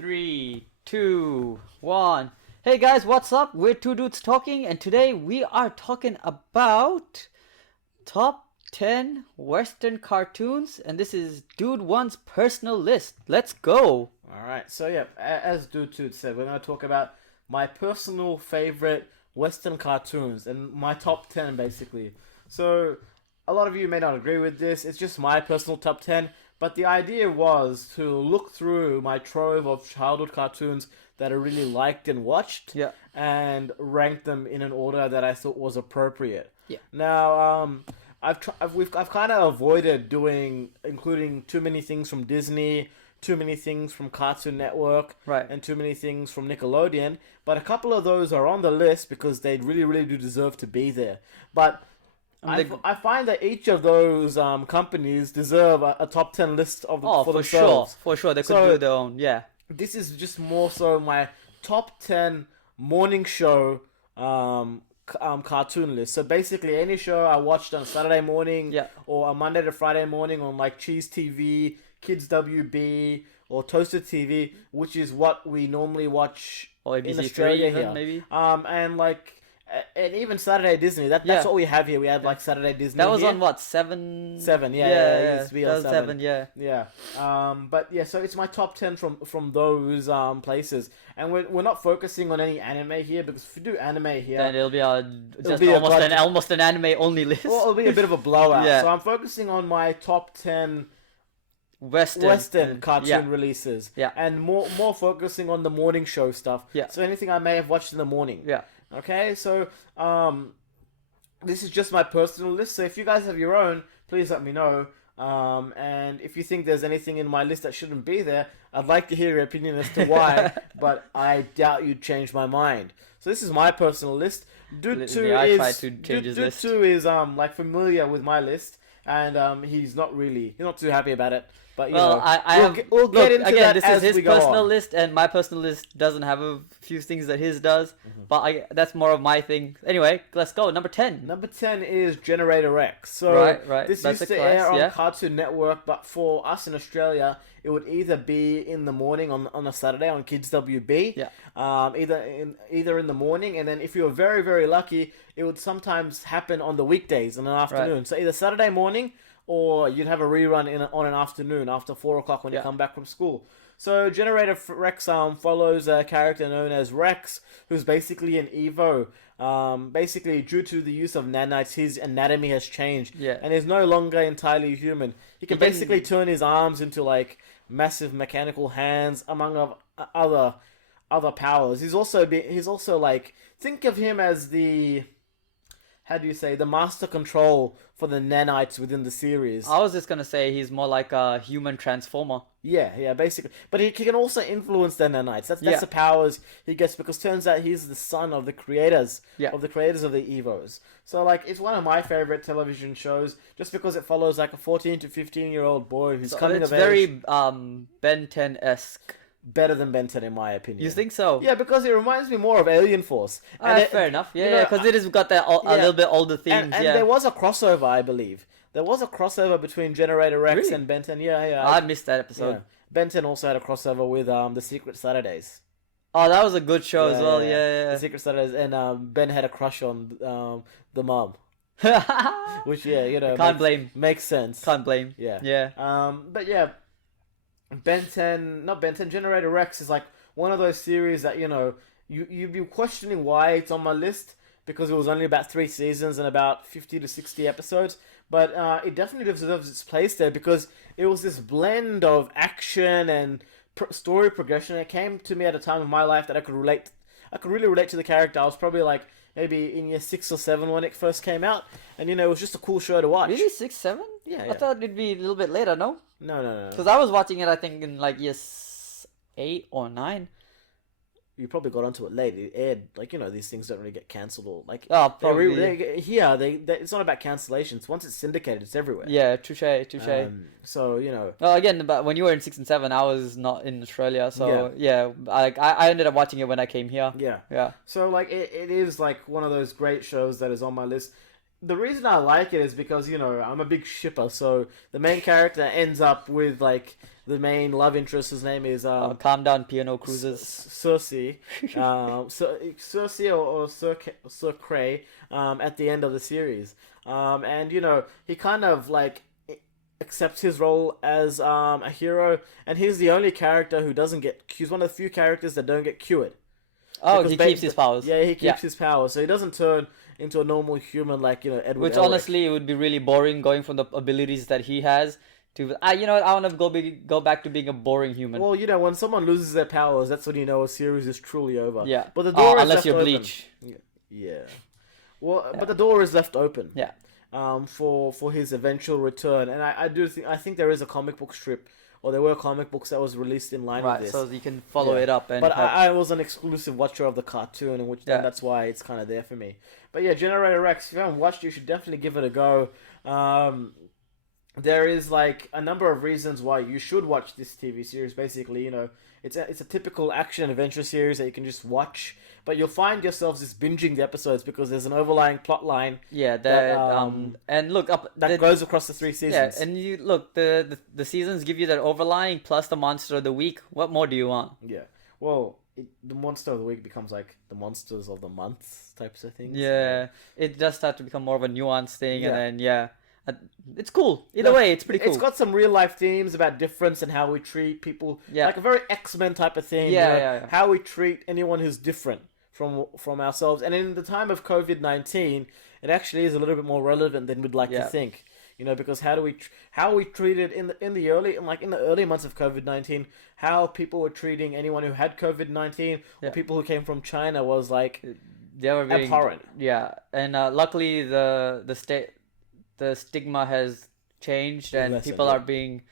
Three, two, one. Hey guys, what's up? We're two dudes talking, and today we are talking about top 10 Western cartoons, and this is Dude One's personal list. Let's go. Alright, so yeah, as Dude 2 said, we're going to talk about my personal favorite Western cartoons and my top 10 basically. So, a lot of you may not agree with this, it's just my personal top 10, but the idea was to look through my trove of childhood cartoons that I really liked and watched, and rank them in an order that I thought was appropriate. Yeah. Now, I've kind of avoided including too many things from Disney, too many things from Cartoon Network, and too many things from Nickelodeon. But a couple of those are on the list because they really, really do deserve to be there. But I find that each of those companies deserve a top 10 list for themselves. For sure, they could do their own. Yeah. This is just more so my top 10 morning show cartoon list. So basically, any show I watched on Saturday morning, or a Monday to Friday morning on like Cheese TV, Kids WB, or Toaster TV, which is what we normally watch or in Australia even, here. Maybe. And even Saturday Disney. That's what we have here. We have like Saturday Disney. That was here. on what, 7? 7, it used to be on 7, yeah. But yeah, so it's my top 10 from those places, and we're not focusing on any anime here, because if we do anime here, then it'll be almost an anime only list. Well, it'll be a bit of a blowout. Yeah. So I'm focusing on my top 10 Western cartoon releases, and more focusing on the morning show stuff. So anything I may have watched in the morning. Okay, so this is just my personal list. So if you guys have your own, please let me know. And if you think there's anything in my list that shouldn't be there, I'd like to hear your opinion as to why. But I doubt you'd change my mind. So this is my personal list. Dude 2 is like familiar with my list, and he's not too happy about it. But we'll get into that this as is his we go personal on. list, and my personal list doesn't have a few things that his does, but that's more of my thing. Anyway, let's go. Number 10. Number 10 is Generator X. So right. This used to air on Cartoon Network, but for us in Australia, it would either be in the morning on a Saturday on Kids WB, either in the morning, and then if you were very, very lucky, it would sometimes happen on the weekdays in an afternoon. So either Saturday morning, or you'd have a rerun on an afternoon after 4 o'clock when you come back from school. So Generator Rex follows a character known as Rex, who's basically an Evo. Basically, due to the use of nanites, his anatomy has changed, and is no longer entirely human. He can basically turn his arms into like massive mechanical hands, among other powers. He's also like, think of him as the master control for the nanites within the series. I was just gonna say he's more like a human transformer. Yeah, basically. But he can also influence the nanites. That's the powers he gets, because turns out he's the son of the creators of the Evos. So like, it's one of my favorite television shows, just because it follows like a 14 to 15-year-old boy who's coming of age. It's very Ben 10-esque. Better than Ben 10 in my opinion. You think so? Yeah, because it reminds me more of Alien Force. Fair enough. Yeah, because it has got that a little bit older themes. And there was a crossover, I believe. There was a crossover between Generator X and Ben 10. Yeah. I missed that episode. Yeah. Ben 10 also had a crossover with The Secret Saturdays. Oh, that was a good show as well. Yeah. The Secret Saturdays, and Ben had a crush on the mom. Which makes sense. Can't blame. Yeah. But yeah, Generator Rex is like one of those series that, you'd be questioning why it's on my list, because it was only about 3 seasons and about 50 to 60 episodes, but it definitely deserves its place there, because it was this blend of action and story progression. It came to me at a time in my life that I could really relate to the character. I was probably like maybe in year 6 or 7 when it first came out, and it was just a cool show to watch. Really, 6, 7? Yeah. I thought it'd be a little bit later. No. No. Because I was watching it, I think, in like year 8 or 9. You probably got onto it late. It aired, like, these things don't really get cancelled, or like. Oh, probably. It's not about cancellations. Once it's syndicated, it's everywhere. Yeah, touche. So Well, again, but when you were in 6 and 7, I was not in Australia, so I ended up watching it when I came here. Yeah. So like, it is like one of those great shows that is on my list. The reason I like it is because, I'm a big shipper, so the main character ends up with like the main love interest. His name is Calm down, Piano Cruises. Cersei, Cersei or Sir Cray, at the end of the series, and he kind of like accepts his role as a hero, and he's the only character who doesn't get. He's one of the few characters that don't get cured. Oh, he keeps his powers. Yeah, he keeps his powers, so he doesn't turn into a normal human like Edward. Which Elric. honestly, it would be really boring going from the abilities that he has to. I want to go back to being a boring human. Well, when someone loses their powers, that's when a series is truly over. Yeah. But the door is unless left you're open. Bleach. Yeah. Well, but the door is left open. Yeah. For his eventual return, and I think there is a comic book strip, or there were comic books that was released in line with this. So you can follow it up. But I was an exclusive watcher of the cartoon, and that's why it's kind of there for me. But yeah, Generator Rex, if you haven't watched it, you should definitely give it a go. There is like a number of reasons why you should watch this TV series. Basically, it's a typical action adventure series that you can just watch, but you'll find yourselves just binging the episodes because there's an overlying plot line. Yeah, and look up that goes across the 3 seasons. Yeah, and you look the seasons give you that overlying plus the monster of the week. What more do you want? Yeah, well, the monster of the week becomes like the monsters of the month types of things. Yeah, it does start to become more of a nuanced thing, and then it's cool. Either way, it's pretty cool. It's got some real life themes about difference and how we treat people. Yeah. Like a very X-Men type of thing. Yeah. How we treat anyone who's different from ourselves. And in the time of COVID-19, it actually is a little bit more relevant than we'd like to think. Because how we treated in the early months of COVID-19, how people were treating anyone who had COVID-19 or people who came from China was like they were being abhorrent. Yeah, and luckily the stigma has changed and people are being,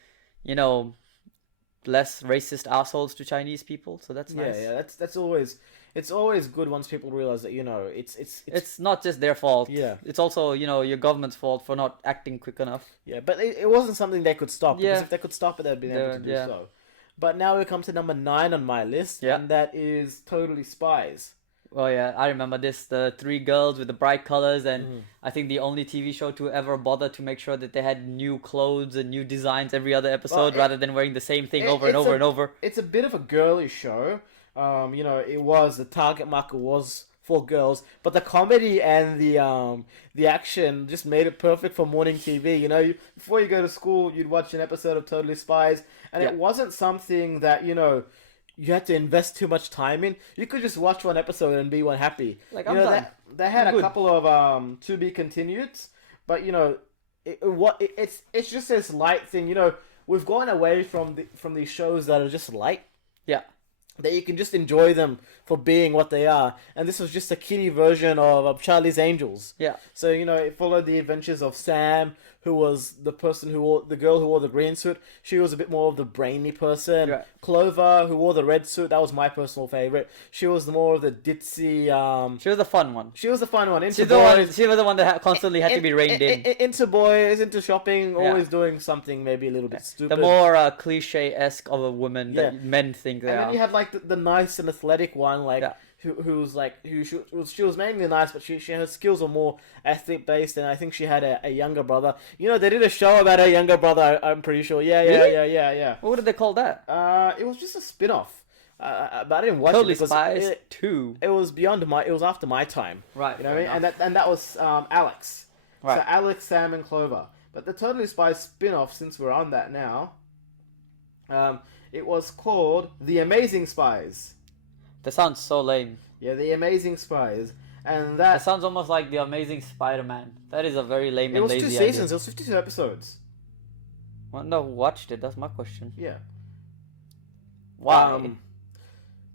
less racist assholes to Chinese people. So that's nice. Yeah, that's always. It's always good once people realize that it's not just their fault. Yeah, it's also your government's fault for not acting quick enough. Yeah, but it wasn't something they could stop. Because if they could stop it, they'd been able to do so. But now we come to number 9 on my list, and that is Totally Spies. Oh yeah, I remember this. The 3 girls with the bright colors, and I think the only TV show to ever bother to make sure that they had new clothes and new designs every other episode, rather than wearing the same thing over and over and over. It's a bit of a girly show. The target market was for girls, but the comedy and the action just made it perfect for morning TV. Before you go to school, you'd watch an episode of Totally Spies, and it wasn't something that you had to invest too much time in. You could just watch one episode and be one happy. Like I'm done. They had a couple of to be continueds, but it's just this light thing. We've gone away from these shows that are just light. Yeah. That you can just enjoy them for being what they are. And this was just a kiddie version of Charlie's Angels. Yeah. So, it followed the adventures of Sam, who was the girl who wore the green suit. She was a bit more of the brainy person. Yeah. Clover, who wore the red suit, that was my personal favorite. She was more of the ditzy... she was the fun one. She was the fun one. She was the one that constantly had to be reined in. Into boys, into shopping, always doing something maybe a little bit stupid. The more cliche-esque of a woman that men think they are. And then you had like the nice and athletic one, she was mainly nice, but her skills were more athlete based, and I think she had a younger brother. They did a show about her younger brother. I'm pretty sure. Really? Yeah. What did they call that? It was just a spin-off. But I didn't watch Totally it because Spies 2. It was it was after my time. Right. You know what I mean? And that was Alex. Right. So Alex, Sam, and Clover. But the Totally Spies spin-off, since we're on that now, it was called The Amazing Spies. That sounds so lame. Yeah, The Amazing Spies. And that sounds almost like The Amazing Spider-Man. That is a very lame and lazy idea. It was 2 seasons. It was 52 episodes. Well, no, watched it. That's my question. Yeah. Why?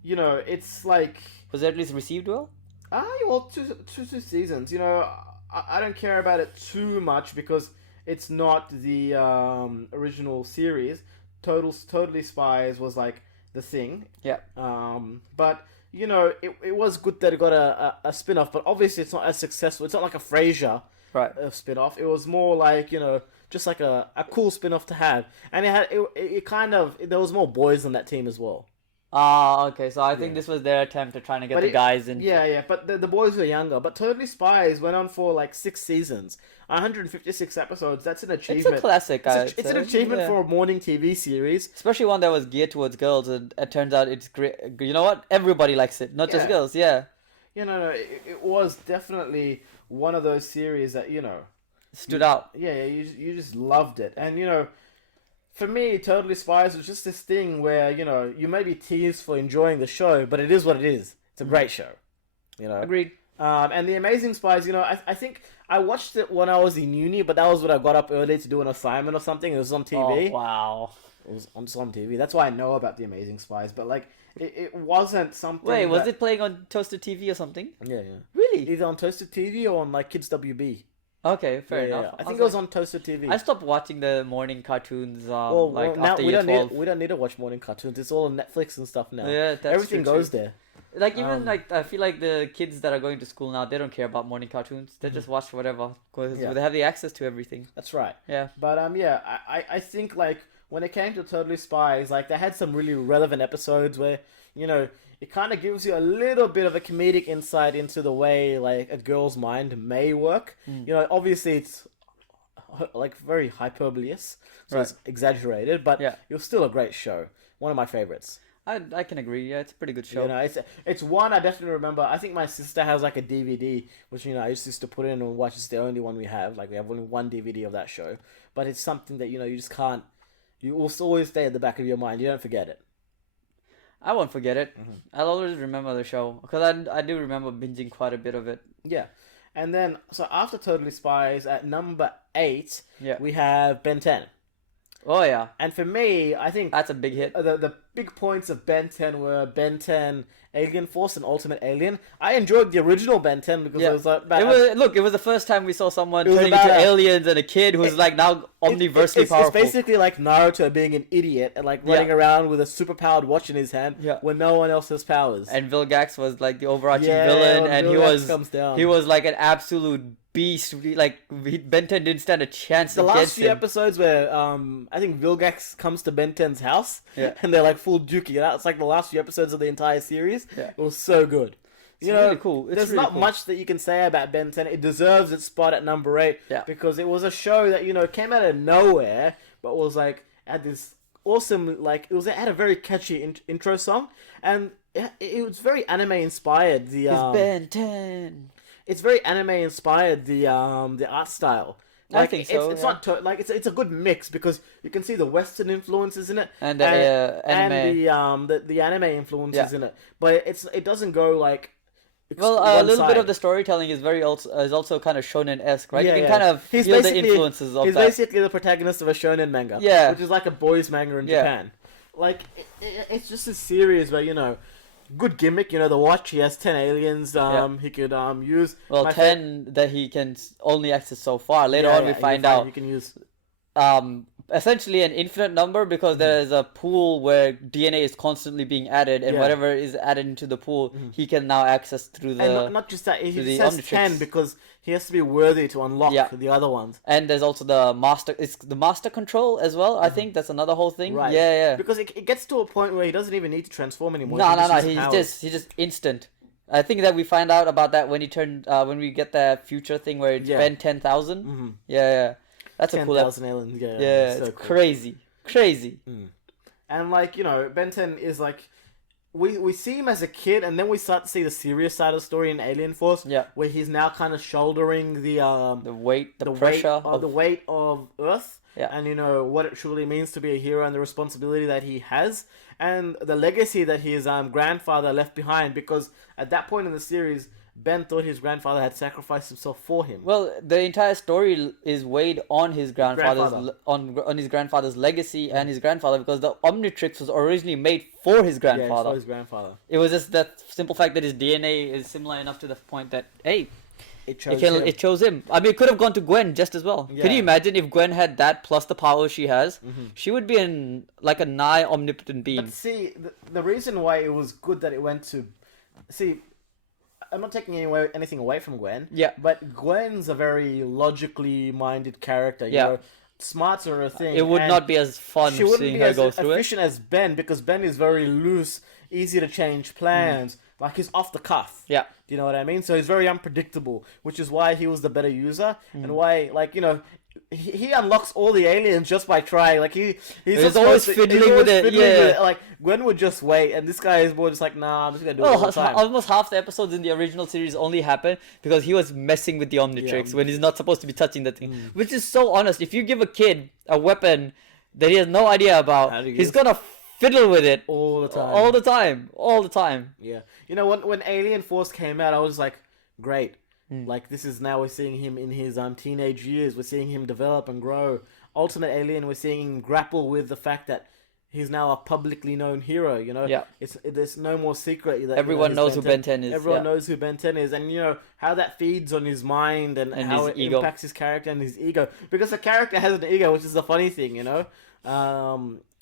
It's like... Was it at least received well? Well, two seasons. I don't care about it too much because it's not the original series. Totally Spies was like the thing. Yeah. But it was good that it got a spin-off, but obviously it's not as successful. It's not like a Frasier spin-off. It was more like just like a cool spin-off to have, and it kind of there was more boys on that team as well. Ah, okay. So I think Yeah. this was their attempt at trying to get But the guys in. yeah, but the boys were younger. But Totally Spies went on for like 6 seasons, 156 episodes. That's an It's a achievement. classic, I'd It's an say. achievement Yeah. for a morning TV series. Especially one that was geared towards girls, and it turns out it's great. You know what? Everybody likes it, not just Yeah, girls. Yeah. no, it was definitely one of those series that Stood out. yeah, you just loved it, and for me, Totally Spies was just this thing where you may be teased for enjoying the show, but it is what it is. It's a great show, Agreed. And The Amazing Spies, I think I watched it when I was in uni, but that was when I got up early to do an assignment or something. It was on TV. Oh, wow. It was on TV. That's why I know about The Amazing Spies, but like it wasn't something. Wait, was that... it playing on Toasted TV or something? Yeah, yeah. Really? Either on Toasted TV or on like Kids WB. Okay, fair Yeah, enough. I think it was on Toasted TV. I stopped watching the morning cartoons. Like now after year 12. we don't need to watch morning cartoons. It's all on Netflix and stuff now. Yeah, that's Everything true, goes too. there. Like even like I feel like the kids that are going to school now, they don't care about morning cartoons. They just watch whatever because Yeah. they have the access to everything. That's right. Yeah. But yeah, I think like when it came to Totally Spies, like they had some really relevant episodes where it kind of gives you a little bit of a comedic insight into the way like a girl's mind may work. Obviously it's like very hyperboleous, so it's exaggerated, but Yeah. it was still a great show. One of my favorites. I can agree. Yeah, it's a pretty good show. It's one I definitely remember. I think my sister has like a DVD, which I used to put in and watch. It's the only one we have. Like we have only one DVD of that show, but it's something that you just can't. You will always stay at the back of your mind. You don't forget it. I won't forget it. I'll always remember the show because I do remember binging quite a bit of it. Yeah, and then so after Totally Spies at number 8, Yeah. we have Ben 10. Oh yeah, And for me, I think that's a big hit. the big points of Ben 10 were Ben 10 Alien Force and Ultimate Alien. I enjoyed the original Ben 10 because Yeah. it was like It was the first time we saw someone It was turning about into a- aliens and a kid who's like now omniversely it's powerful. basically like Naruto being an idiot and like running around with a superpowered watch in his hand Yeah. when no one else has powers. And Vilgax was like the overarching Yeah, villain, when and Vilgax comes down. he was like an absolute beast. Ben 10 didn't stand a chance The last against few him. episodes where I think Vilgax comes to Ben 10's house Yeah. and they're like full duking it out. It's like the last few episodes of the entire series. Yeah. It was so good. It's really cool. It's There's really not cool. much that you can say about Ben 10. It deserves its spot at number 8 Yeah. because it was a show that came out of nowhere, but was like had this awesome it had a very catchy intro song, and it was very anime inspired. It's Ben 10. It's very anime inspired. The art style. I think so, It's yeah. not it's a good mix because you can see the Western influences in it And the anime. and the anime influences Yeah. in it, but it doesn't go like. Well, a one little bit side. of the storytelling is also kind of shonen-esque, right? Yeah, you can yeah. kind of He's feel the basically- influences of He's that. basically the protagonist of a shonen manga. Yeah. Which is like a boys manga in Yeah. Japan. Like, it's just a series where, good gimmick, the watch, he has 10 aliens, he could, use. Well, My 10 that he can only access so far. Later on, we you find out you can use. essentially an infinite number because there's a pool where DNA is constantly being added, and Yeah. whatever is added into the pool, he can now access through the. And not just that, he the just has Omnitrix. 10 because he has to be worthy to unlock Yeah. the other ones. And there's also the master. It's the master control as well. I think that's another whole thing. Right. Yeah. Because it gets to a point where he doesn't even need to transform anymore. No. He can just use He's powers. just instant. I think that we find out about that when he turned when we get that future thing where it's Yeah. Ben 10,000. Yeah. That's a cool. 10,000 aliens, yeah. Yeah, so it's cool. crazy. And like Ben 10 is like we see him as a kid, and then we start to see the serious side of the story in Alien Force, Yeah. where he's now kind of shouldering the The weight, the weight pressure of the weight of Earth, Yeah. and what it truly means to be a hero and the responsibility that he has, and the legacy that his grandfather left behind. Because at that point in the series, Ben thought his grandfather had sacrificed himself for him. Well, the entire story is weighed on his grandfather's Grandfather. on his grandfather's legacy and his grandfather, because the Omnitrix was originally made for his Yeah, grandfather. for his grandfather. It was just that simple fact that his DNA is similar enough to the point that hey, It chose him. it chose him. I mean, it could have gone to Gwen just as well. Can Yeah. you imagine if Gwen had that plus the power she has? She would be like a nigh omnipotent being. But see, the reason why it was good that it went to... See, I'm not taking anything away from Gwen. Yeah. But Gwen's a very logically minded character. Yeah. Smarts are a thing. It would and not be as fun she wouldn't seeing be her as go through it. efficient as Ben, because Ben is very loose easy to change plans. Like he's off the cuff. Yeah. Do you know what I mean? So he's very unpredictable, which is why he was the better user, and why, like, you know, he unlocks all the aliens just by trying. Like he's always fiddling with it. Yeah. Like Gwen would just wait, and this guy is more just like, nah, I'm just gonna do it all the time. Almost half the episodes in the original series only happen because he was messing with the Omnitrix when he's not supposed to be touching the thing. Which is so honest. If you give a kid a weapon that he has no idea about, he's gonna fiddle with it all the time. All the time. Yeah. You know, when Alien Force came out, I was like, great. Like, this is now we're seeing him in his teenage years. We're seeing him develop and grow. Ultimate Alien, we're seeing him grapple with the fact that he's now a publicly known hero, you know? Yeah. There's no more secret. That, Everyone knows who Ben 10 is. Everyone knows who Ben 10 is. And, you know, how that feeds on his mind and how it impacts his character and his ego. Because the character has an ego, which is the funny thing, you know?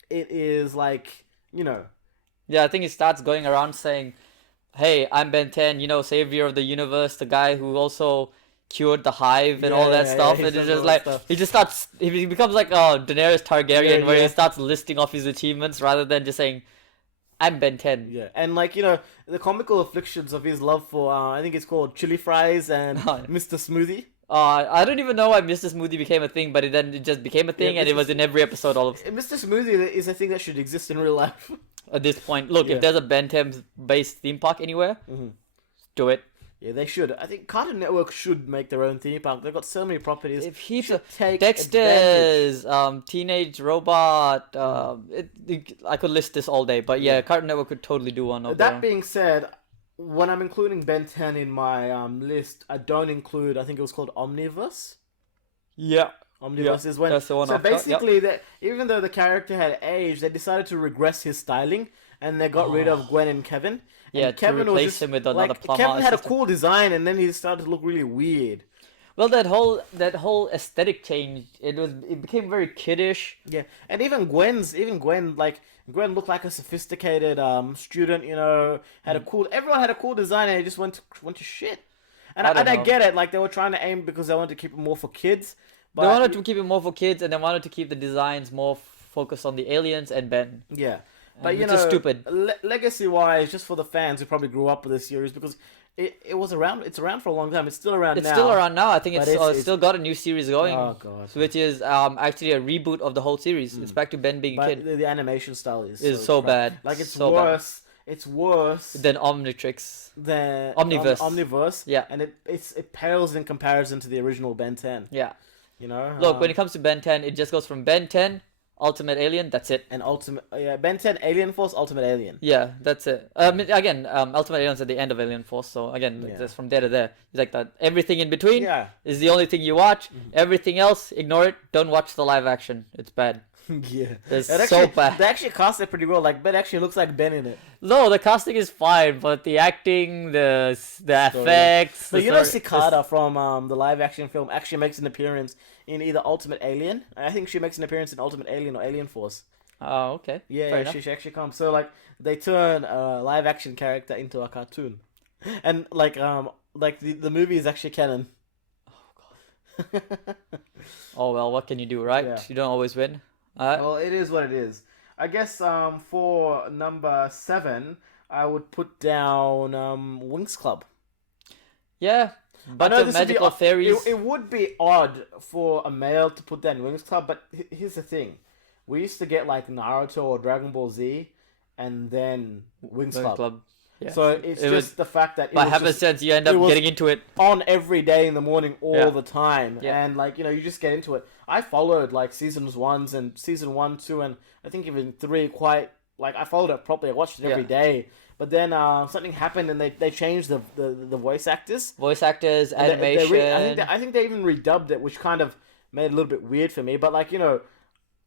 It is like, you know... Yeah, I think he starts going around saying... Hey, I'm Ben 10, you know, savior of the universe, the guy who also cured the hive and all that stuff. And it's just like, he becomes like Daenerys Targaryen, where he starts listing off his achievements rather than just saying, I'm Ben 10. Yeah, and like, you know, the comical afflictions of his love for, I think it's called chili fries and Mr. Smoothie. I don't even know why Mr. Smoothie became a thing, but it just became a thing, and it was in every episode. Mr. Smoothie is a thing that should exist in real life. At this point, look, if there's a Ben 10 based theme park anywhere, do it. Yeah, they should. I think Cartoon Network should make their own theme park. They've got so many properties. If heaps of Dexter's, Teenage Robot, I could list this all day, but yeah, Cartoon Network could totally do one of them. That being said, when I'm including Ben 10 in my list, I don't include, I think it was called Omniverse. Yeah. Omniverse is when... That's the one so basically, even though the character had aged, they decided to regress his styling, and they got rid of Gwen and Kevin. And Kevin to replace him with another plumber. Kevin had a cool design, and then he started to look really weird. Well, that whole aesthetic change, it became very kiddish. Yeah, and even Gwen looked like a sophisticated student, you know, everyone had a cool design, and it just went to shit. And I get it, like they were trying to aim because they wanted to keep it more for kids. But they wanted to keep it more for kids, and they wanted to keep the designs more focused on the aliens and Ben. Yeah, but you which know, is stupid. Legacy-wise, just for the fans who probably grew up with this series, because it was around. It's around for a long time. It's still around now. It's still around now. I think it's still got a new series going. Oh god! Which is actually a reboot of the whole series. It's back to Ben being a kid. The animation style is so bad. Like it's so worse. Bad. It's worse than Omnitrix. Than Omniverse. Omniverse. Yeah. And it pales in comparison to the original Ben 10. Yeah. You know. Look, when it comes to Ben 10, it just goes from Ben 10. Ultimate Alien, that's it. And Ben 10, Alien Force, Ultimate Alien. Yeah, that's it. Ultimate Alien's at the end of Alien Force, so again, just from there to there. It's like that. Everything in between is the only thing you watch. Everything else, ignore it. Don't watch the live action. It's bad. Yeah. It's so bad. They actually cast it pretty well. Like, Ben actually looks like Ben in it. No, the casting is fine, but the acting, the effects... So you know Cicada from the live action film actually makes an appearance in either Ultimate Alien. I think she makes an appearance in Ultimate Alien or Alien Force. Oh, okay. Yeah, she actually comes. So, like, they turn a live action character into a cartoon. And, like the movie is actually canon. Oh, God. Oh, well, what can you do, right? Yeah. You don't always win. Well, it is what it is. I guess for number 7, I would put down Winx Club. Yeah, bunch of magical fairies. It would be odd for a male to put down Winx Club, but here's the thing. We used to get like Naruto or Dragon Ball Z, and then Winx Club. Yeah. So it's just the fact that by happenstance you end up getting into it on every day in the morning all the time, and like you just get into it. I followed like season 1, 2, and I think even 3 quite like I followed it properly. I watched it every day, but then something happened and they changed the voice actors, animation. I think they even redubbed it, which kind of made it a little bit weird for me. But like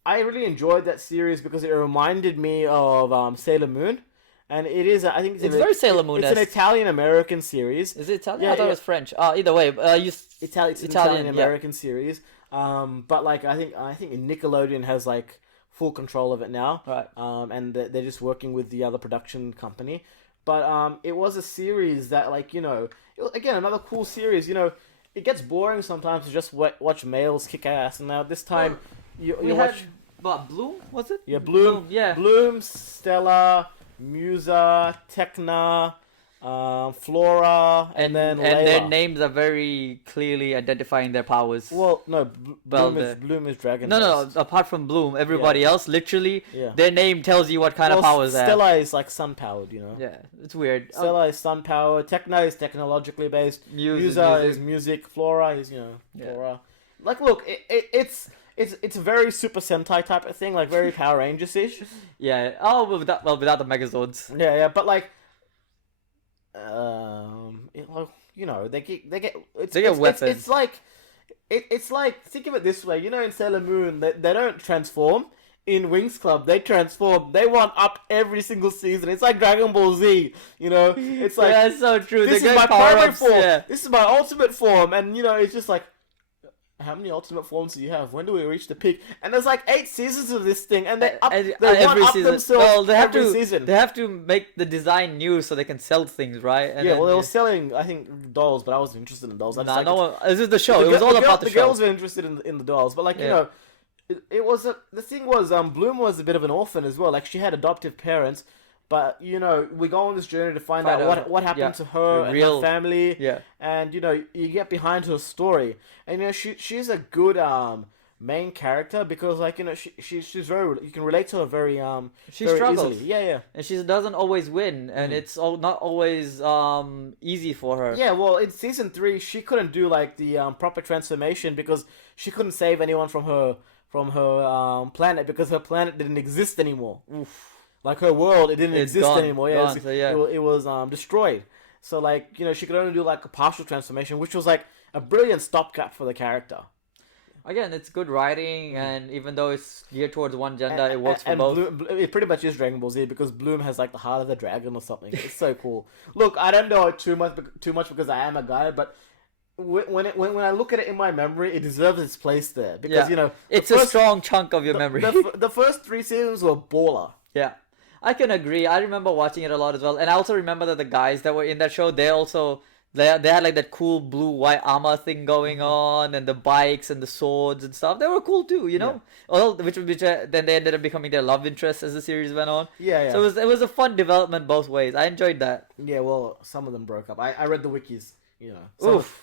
I really enjoyed that series because it reminded me of Sailor Moon. And it is, I think it's very Sailor Moon. It's an Italian-American series. Is it Italian? Yeah, I thought it was French. Either way, it's an Italian-American series. But like I think Nickelodeon has like full control of it now. Right. And they're just working with the other production company. But it was a series that like again another cool series. It gets boring sometimes to just watch males kick ass. And now this time you watch. But Bloom was it? Yeah, Bloom. Yeah. Bloom, Stella. Musa, Tekna, Flora, and then Layla. their names are very clearly identifying their powers. Well, no, Well, Bloom is dragon. No, apart from Bloom, everybody else, literally, their name tells you what kind of powers they have. Stella is like sun powered, you know. Yeah, it's weird. Stella is sun powered. Tekna is technologically based. Musa is music. Flora is Flora. Like, look, it's a very Super Sentai type of thing, like very Power Rangers ish. Yeah. Oh, without the Megazords. Yeah, but like, they get weapons. It's like think of it this way. You know, in Sailor Moon, they don't transform. In Wings Club, they transform. They want up every single season. It's like Dragon Ball Z. You know, it's like that's so true. This is my primary form. Yeah. This is my ultimate form, and it's just like, how many ultimate forms do you have? When do we reach the peak? And there's like 8 seasons of this thing, and they every up season. themselves Well, every season. They have to make the design new so they can sell things, right? And they were selling, I think, dolls, but I wasn't interested in dolls. This is the show. It was all about the show. The girls were interested in the dolls, but like it was the thing was Bloom was a bit of an orphan as well. Like she had adoptive parents. But we go on this journey to find out what happened to her and her family. Yeah. And you get behind her story, and she's a good main character because she's very, you can relate to her very she very struggles. Easily. Yeah. And she doesn't always win, and it's not always easy for her. Yeah. Well, in season 3, she couldn't do like the proper transformation because she couldn't save anyone from her planet because her planet didn't exist anymore. Oof. Like her world, it didn't exist anymore. Yeah, it was destroyed. So like she could only do like a partial transformation, which was like a brilliant stopgap for the character. Again, it's good writing, and even though it's geared towards one gender, it works for both. Bloom, it pretty much is Dragon Ball Z because Bloom has like the heart of the dragon or something. It's so cool. Look, I don't know too much because I am a guy, but when I look at it in my memory, it deserves its place there because it's a strong chunk of your memory. The first 3 seasons were baller. Yeah. I can agree. I remember watching it a lot as well, and I also remember that the guys that were in that show, they had like that cool blue-white armor thing going on, and the bikes and the swords and stuff. They were cool too, Yeah. which then they ended up becoming their love interest as the series went on. Yeah. So it was a fun development both ways. I enjoyed that. Yeah, well, some of them broke up. I read the wikis.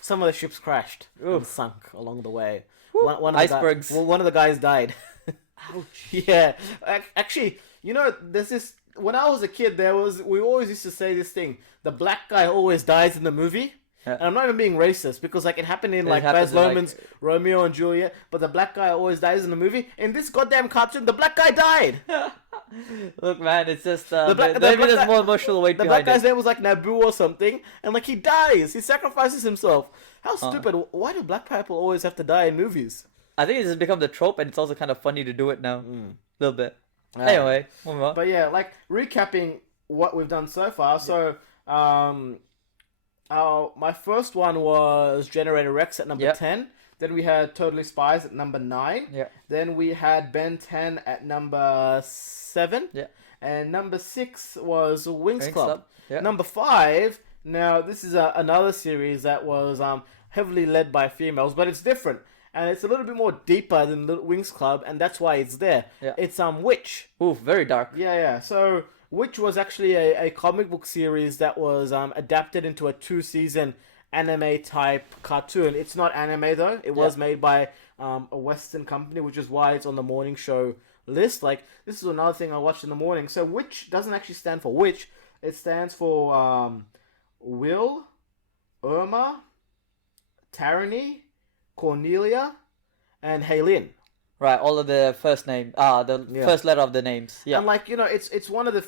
Some of the ships crashed and sunk along the way. One of icebergs. One of the guys died. Ouch. Yeah, actually. There's this. When I was a kid, we always used to say this thing: the black guy always dies in the movie. Yeah. And I'm not even being racist because it happened in Baz Luhrmann's Romeo and Juliet, but the black guy always dies in the movie. In this goddamn cartoon, the black guy died. Look, man, it's just maybe there's more emotional weight behind it. The black guy's name was like Naboo or something, and he dies. He sacrifices himself. How stupid! Why do black people always have to die in movies? I think it's just become the trope, and it's also kind of funny to do it now, a little bit. Anyway, moving on. But yeah, recapping what we've done so far. So, my first one was Generator Rex at number 10. Then we had Totally Spies at number 9. Yeah. Then we had Ben 10 at number 7. Yeah. And number 6 was Wings Club. Yeah. Number 5. Now this is another series that was heavily led by females, but it's different. And it's a little bit more deeper than the Wings Club, and that's why it's there. Yeah. It's Witch. Ooh, very dark. Yeah. So Witch was actually a comic book series that was adapted into a 2-season anime type cartoon. It's not anime though. It was made by a Western company, which is why it's on the morning show list. This is another thing I watched in the morning. So Witch doesn't actually stand for witch. It stands for Will, Irma, Tarani, Cornelia, and Haylin. Right, all of the first name, first letter of the names. Yeah, and it's one of the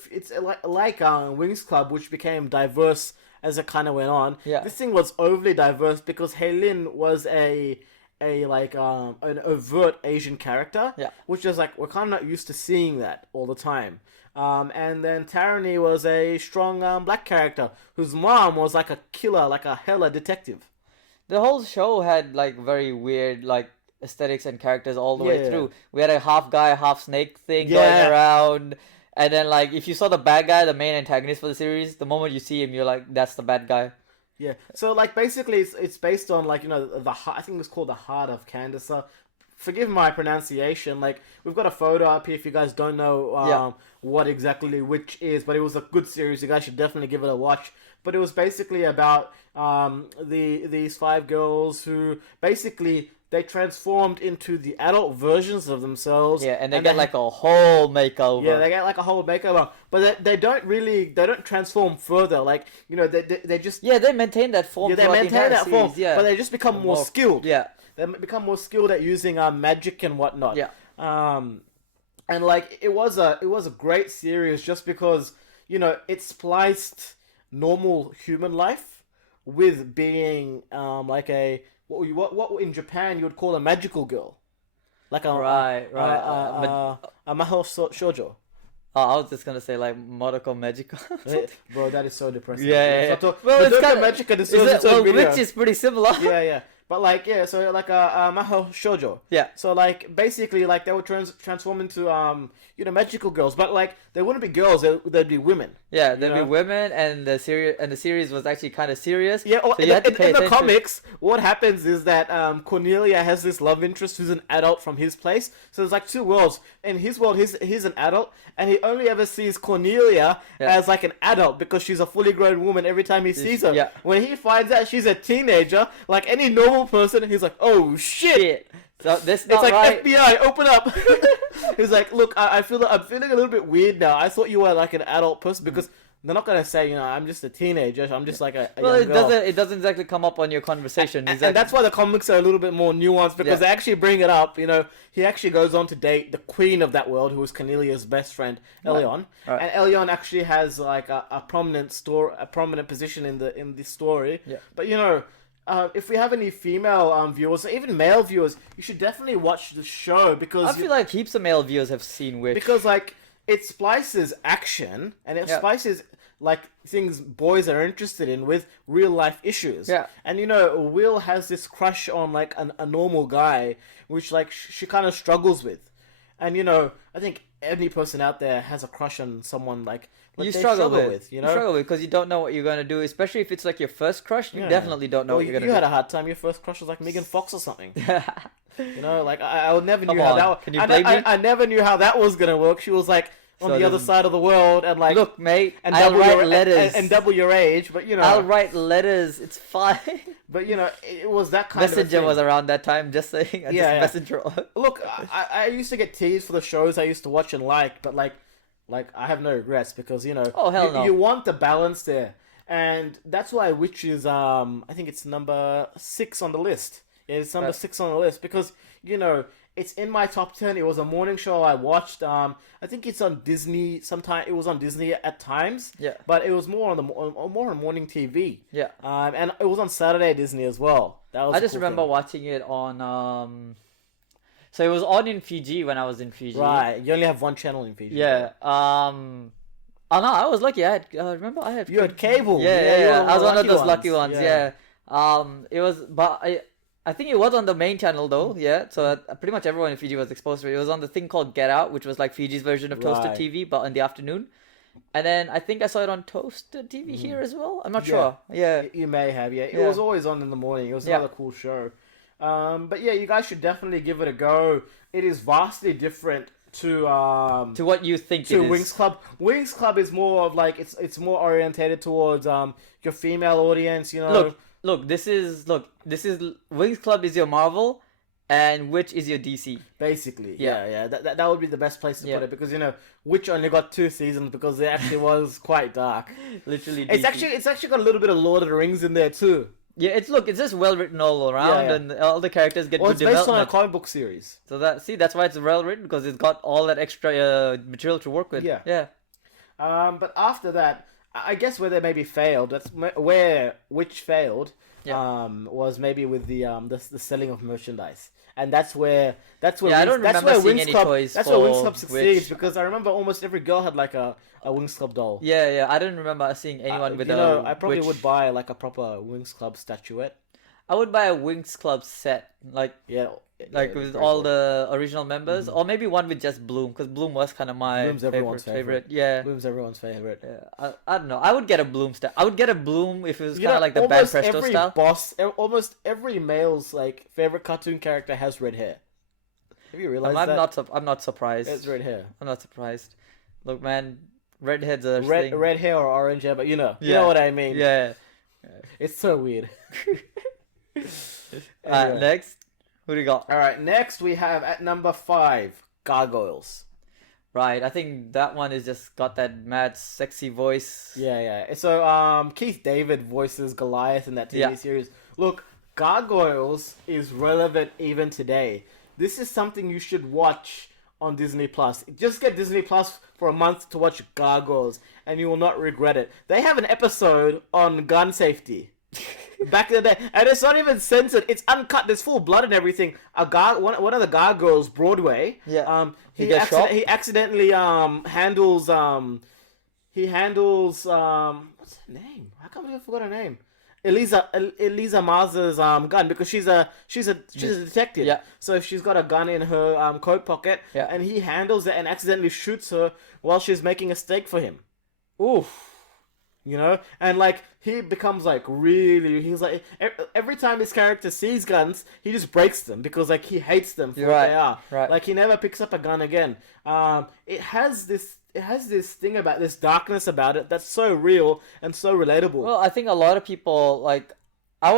like Wings Club, which became diverse as it kind of went on. Yeah, this thing was overly diverse because Haylin was an overt Asian character. Yeah, which is we're kind of not used to seeing that all the time. And then Tarani was a strong black character whose mom was like a killer, like a hella detective. The whole show had very weird aesthetics and characters all the way through. We had a half guy, half snake thing going around, and then if you saw the bad guy, the main antagonist for the series, the moment you see him, you're like, that's the bad guy. Yeah. So basically, it's based on I think it's called the Heart of Candace. forgive my pronunciation. Like, we've got a photo up here if you guys don't know what exactly W.I.T.C.H is, but it was a good series. You guys should definitely give it a watch. But it was basically about these 5 girls who basically they transformed into the adult versions of themselves. Yeah, and they get like a whole makeover. Yeah, they get like a whole makeover, but they don't transform further. Like, you know, they just they maintain that form. Yeah, they maintain that form, yeah. but they just become more skilled. Yeah, they become more skilled at using magic and whatnot. Yeah. And like it was a great series just because, you know, it spliced normal human life with being like a what in Japan you would call a magical girl, like a a mahou shoujo. Oh, I was just gonna say like Modoko Magical. Bro, that is so depressing. Yeah. Well, it's kind of magical. Which is pretty similar. Yeah. But like, yeah, so like a mahou shoujo. Yeah. So like basically like they would transform into you know, magical girls, but like they wouldn't be girls, they'd be women. Yeah, they'd be women, and the series was actually kind of serious. Yeah, so you had to pay in the comics, what happens is that Cornelia has this love interest who's an adult from his place. So there's like 2 worlds. In his world, he's an adult, and he only ever sees Cornelia as like an adult because she's a fully grown woman every time he sees her. Yeah. When he finds out she's a teenager, like any normal person, he's like, oh shit. So this it's like right. FBI, open up. He's like, look, I'm feeling a little bit weird now. I thought you were like an adult person because they're not gonna say, you know, I'm just a teenager. I'm just like a young girl. It doesn't exactly come up on your conversation. And that's why the comics are a little bit more nuanced because they actually bring it up. You know, he actually goes on to date the queen of that world, who is Cornelia's best friend, Elion. Right. And Elion actually has like a prominent position in the story. Yeah. But you know, if we have any female viewers or even male viewers, you should definitely watch the show because I feel like heaps of male viewers have seen Witch. Because like it splices action and it splices like things boys are interested in with real life issues. Yeah. And you know, Will has this crush on like a normal guy, which like she kind of struggles with. And you know, I think any person out there has a crush on someone like you struggle with, you know? You struggle with because you don't know what you're gonna do, especially if it's like your first crush. You definitely don't know what you're gonna do. You had a hard time. Your first crush was like Megan Fox or something. You know, like I never knew how that. Can you blame me? I never knew how that was gonna work. She was like on the other side of the world and like look, mate, and I'll write letters and double your age, but you know I'll write letters. It's fine. But you know, it was that kind Messenger of Messenger was around that time. Just saying, Messenger. Look, I used to get teased for the shows I used to watch and but like I have no regrets because you know, no. You want the balance there, and that's why Witch is I think it's number 6 on the list. Yeah, it's number 6 on the list because you know it's in my top 10. It was a morning show I watched. I think it's on Disney. Sometime it was on Disney at times. Yeah. But it was more on morning TV. Yeah. And it was on Saturday Disney as well. That was. I just remember watching it on. So it was on in Fiji when I was in Fiji. Right. You only have one channel in Fiji. Yeah. Oh no, I was lucky. I had. Remember, I had. You had cable. Yeah. I was one of those lucky ones. Yeah. It was, but I think it was on the main channel though, so pretty much everyone in Fiji was exposed to it. It was on the thing called Get Out, which was like Fiji's version of Toasted TV, but in the afternoon. And then I think I saw it on Toasted TV here as well. I'm not sure. Yeah. You may have, It was always on in the morning. It was another cool show. But yeah, you guys should definitely give it a go. It is vastly different to what you think to Wings Club. Wings Club is more of like it's more orientated towards your female audience, you know. Look, this is Wings Club is your Marvel, and Witch is your DC. Basically, yeah. That would be the best place to put it because you know Witch only got 2 seasons because it actually was quite dark. Literally, DC. It's actually got a little bit of Lord of the Rings in there too. Yeah, it's just well written all around, and all the characters get good development. It's based on a comic book series. So that's why it's well written because it's got all that extra material to work with. Yeah. But after that. I guess where they maybe failed. That's where Witch failed. Was maybe with the selling of merchandise, and that's where I don't remember seeing any toys. That's where Wings Club succeeds because I remember almost every girl had like a Wings Club doll. Yeah. I don't remember seeing anyone with a. I probably would buy like a proper Wings Club statuette. I would buy a Wings Club set, with all the original members, or maybe one with just Bloom, because Bloom was kind of my favorite. Yeah, Bloom's everyone's favorite. Yeah, I don't know. I would get a Bloom style. I would get a Bloom if it was kind of like the Bad Presto style. Almost every male's like favorite cartoon character has red hair. Have you realized that? I'm not surprised. It's red hair. I'm not surprised. Look, man, redheads are Red hair or orange hair, but you know Yeah. what I mean. Yeah. It's so weird. Anyway. Next, who do you got? All right, next we have at number 5, Gargoyles. Right, I think that one is just got that mad sexy voice. Yeah. So Keith David voices Goliath in that TV series. Look, Gargoyles is relevant even today. This is something you should watch on Disney Plus. Just get Disney Plus for a month to watch Gargoyles, and you will not regret it. They have an episode on gun safety. Back in the day, and it's not even censored. It's uncut. There's full blood and everything. One of the Gargoyles, Broadway. Yeah. He accidentally handles what's her name? How come I forgot her name? Elisa Maz's gun, because she's a detective. Yeah. So she's got a gun in her coat pocket, and he handles it and accidentally shoots her while she's making a steak for him. Oof. You know, and like he becomes like he's like every time his character sees guns, he just breaks them because like he hates them for what they are. Right. Like he never picks up a gun again. It has this thing about this darkness about it that's so real and so relatable. Well, I think a lot of people I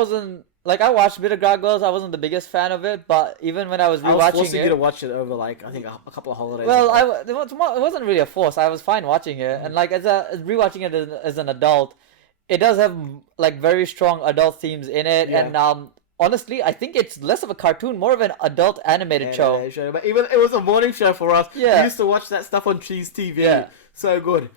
watched a bit of Gargoyles. I wasn't the biggest fan of it, but even when I was rewatching I was forcing you to watch it over I think a couple of holidays. Well, it wasn't really a force. I was fine watching it, and rewatching it as an adult, it does have very strong adult themes in it, and honestly, I think it's less of a cartoon, more of an adult animated show. But even it was a morning show for us. Yeah. We used to watch that stuff on Cheese TV. Yeah. So good.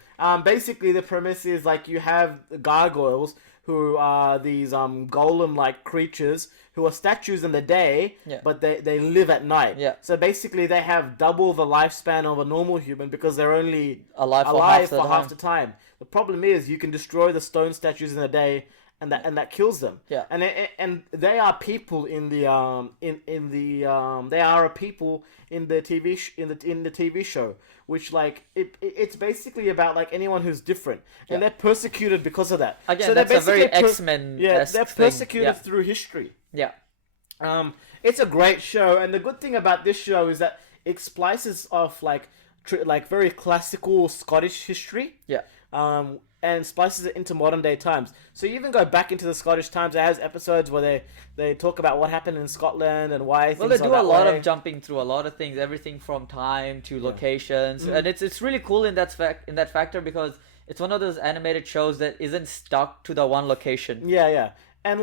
Basically the premise is you have gargoyles who are these golem-like creatures who are statues in the day, but they live at night. Yeah. So basically they have double the lifespan of a normal human because they're only alive for half the time. The problem is you can destroy the stone statues in the day, and that kills them. Yeah. And they are people in the they are a people in the TV show, which it's basically about anyone who's different, and they're persecuted because of that. Again, so that's a very X-Men. Yeah, they're persecuted thing. through history. Yeah. It's a great show, and the good thing about this show is that it splices off very classical Scottish history. Yeah. And splices it into modern day times. So you even go back into the Scottish times. It has episodes where they talk about what happened in Scotland and why. Well, they do a lot of jumping through a lot of things, everything from time to locations, and it's really cool in that factor because it's one of those animated shows that isn't stuck to the one location. Yeah. And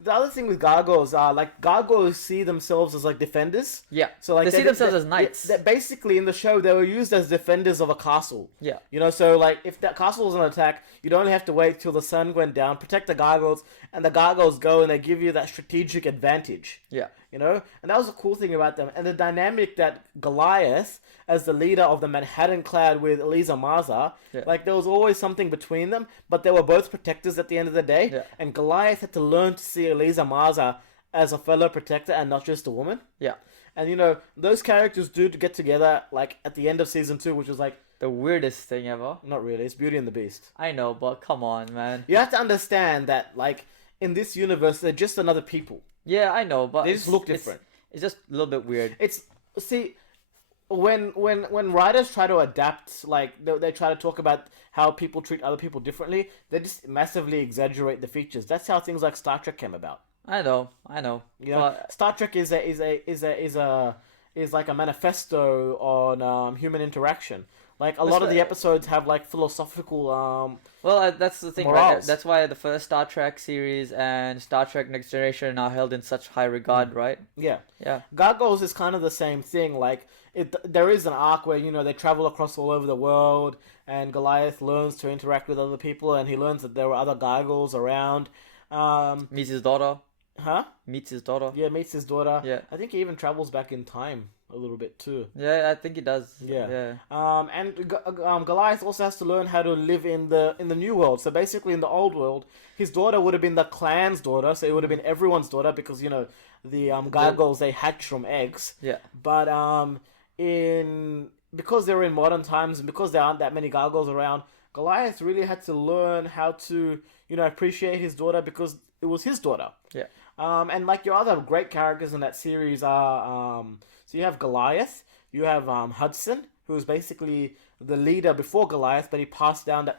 the other thing with gargoyles are gargoyles see themselves as defenders. Yeah. So they see themselves as knights. Basically in the show they were used as defenders of a castle. Yeah. You know, so if that castle was on attack, you'd only have to wait till the sun went down, protect the gargoyles, and the gargoyles go and they give you that strategic advantage. Yeah. You know? And that was a cool thing about them. And the dynamic that Goliath, as the leader of the Manhattan Clan with Elisa Maza, there was always something between them, but they were both protectors at the end of the day. Yeah. And Goliath had to learn to see Elisa Maza as a fellow protector and not just a woman. Yeah. And those characters do get together at the end of season 2, which was the weirdest thing ever. Not really, it's Beauty and the Beast. I know, but come on, man. You have to understand that in this universe they're just another people. Yeah, I know, but they just look different. It's just a little bit weird. When writers try to adapt, they try to talk about how people treat other people differently, they just massively exaggerate the features. That's how things like Star Trek came about. I know. But Star Trek is like a manifesto on human interaction. A lot of the episodes have philosophical well, that's the thing, morals. Right? That's why the first Star Trek series and Star Trek Next Generation are held in such high regard, right? Yeah. Yeah. Gargoyles is kind of the same thing. There is an arc where they travel across all over the world, and Goliath learns to interact with other people, and he learns that there are other gargoyles around. Meets his daughter. Huh? Meets his daughter. Yeah, meets his daughter. Yeah. I think he even travels back in time a little bit too. Yeah, I think he does. Yeah. And Goliath also has to learn how to live in the new world. So basically, in the old world, his daughter would have been the clan's daughter, so it would have been everyone's daughter because the gargoyles they hatch from eggs. Yeah. But because they're in modern times and because there aren't that many gargoyles around, Goliath really had to learn how to appreciate his daughter because it was his daughter. Yeah. And your other great characters in that series are So you have Goliath, you have Hudson, who's basically the leader before Goliath, but he passed it on to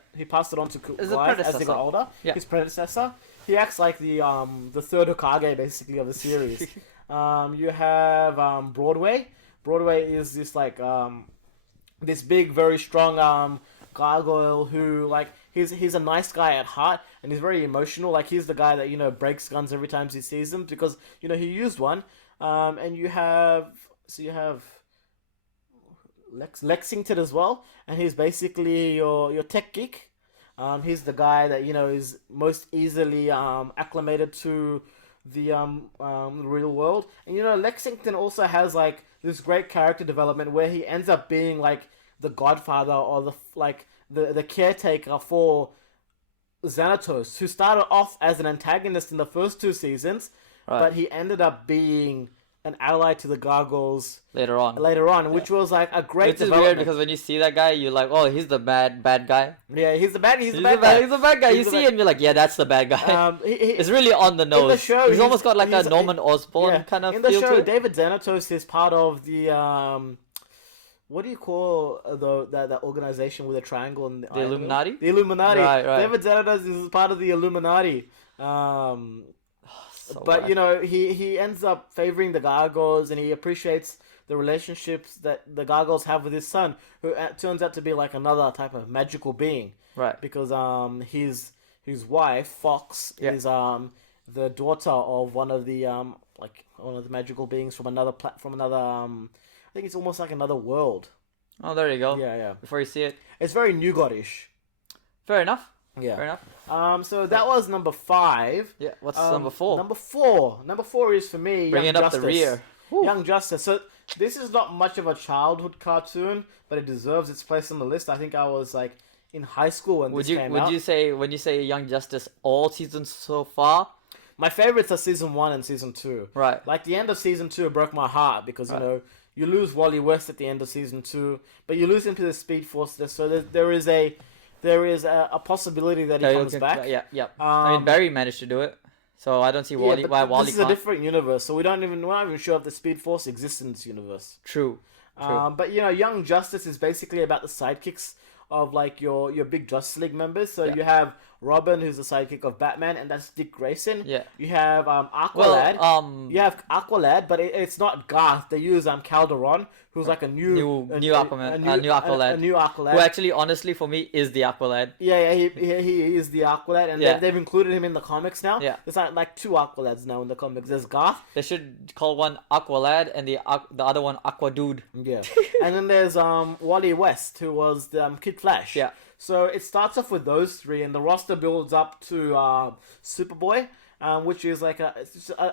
Is a Goliath as they got predecessor. older. Yeah. His predecessor. He acts like the third Hokage basically of the series. You have Broadway. Broadway is this like this big, very strong gargoyle who like he's a nice guy at heart and he's very emotional. Like he's the guy that breaks guns every time he sees them because he used one. And you have Lexington as well, and he's basically your tech geek. He's the guy that is most easily acclimated to the real world. And Lexington also has like this great character development where he ends up being like the godfather or the caretaker for Xanatos, who started off as an antagonist in the first two seasons, Right. but he ended up being an ally to the Gargoyles Later on. which was like a great Which is development. weird because when you see that guy, you're like, oh, he's the bad guy. Yeah, he's the bad. He's the He's bad guy. He's the bad guy. He's You the see bad- him, you're like, yeah, that's the bad guy. It's really on the nose. In the show, he's almost got like a he's- Norman Osborn yeah, kind of in the feel show. to it. David Xanatos is part of the what do you call that organization with a triangle and The Illuminati? The Illuminati. Right. David Xanatos is part of the Illuminati. So But bad. he ends up favoring the Gargoyles, and he appreciates the relationships that the Gargoyles have with his son, who turns out to be like another type of magical being. Right. Because his wife Fox Yeah. is the daughter of one of the magical beings from another I think it's almost like another world. Oh, there you go. Yeah. Before you see it. It's very New Godish. Fair enough. Yeah. Fair enough. So that was number 5. Yeah. What's number 4? Number four is for me. Bringing Young up Justice. the rear. Whew. Young Justice. So this is not much of a childhood cartoon, but it deserves its place on the list. I think I was like in high school when this came out. Would you say when you say Young Justice all seasons so far? My favorites are season 1 and season 2. Right. Like the end of season 2 broke my heart because Right. you lose Wally West at the end of season 2, but you lose him to the Speed Force. So there is a possibility that he comes back. Yeah. I mean, Barry managed to do it, so I don't see Yeah, why but Wally this is a can't. different universe, so we're not even sure if the Speed Force exists in this universe. True. But Young Justice is basically about the sidekicks of like your big Justice League members. So Yeah. you have Robin, who's the sidekick of Batman, and that's Dick Grayson. Yeah. You have Aqualad. Well, You have Aqualad, but it's not Garth. They use Calderon, who's like a new Aquaman, a new Aqualad. a new Aqualad. Who actually, honestly, for me, is the Aqualad. Yeah, he is the Aqualad, and Yeah. they've included him in the comics now. Yeah. There's like 2 Aqualads now in the comics. There's Garth. They should call one Aqualad and the other one Aquadude. Yeah. And then there's Wally West, who was the Kid Flash. Yeah. So it starts off with those 3, and the roster builds up to Superboy, which is like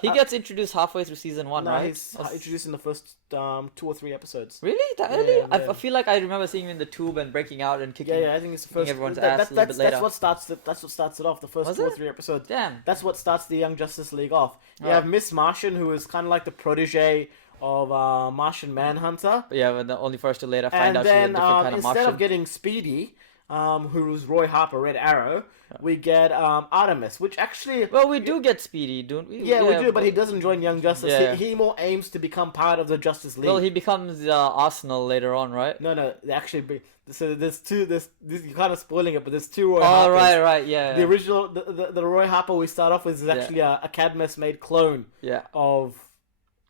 He gets introduced halfway through season 1, no, right? he's introduced in the first 2 or 3 episodes. Really? That Yeah, early? yeah. I feel like I remember seeing him in the tube and breaking out and kicking. Yeah, I think it's the first. everyone's ass a little bit later. That's what starts it off. The first Was 2 or it? 3 episodes. Damn. That's what starts the Young Justice League off. You Right. have Miss Martian, who is kind of like the protege of Martian Manhunter. But yeah, but only first to later find And out she's a then different kind of instead Martian. of getting Speedy, who was Roy Harper, Red Arrow, we get Artemis, which actually Well, we do get Speedy, don't we? we do, but he doesn't join Young Justice. Yeah. He more aims to become part of the Justice League. Well, he becomes Arsenal later on, right? No, they actually. So there's 2. This you're kind of spoiling it, but there's 2 Roy Oh, Harpers. right, yeah. The original, the Roy Harper we start off with is actually a Cadmus made clone Yeah, of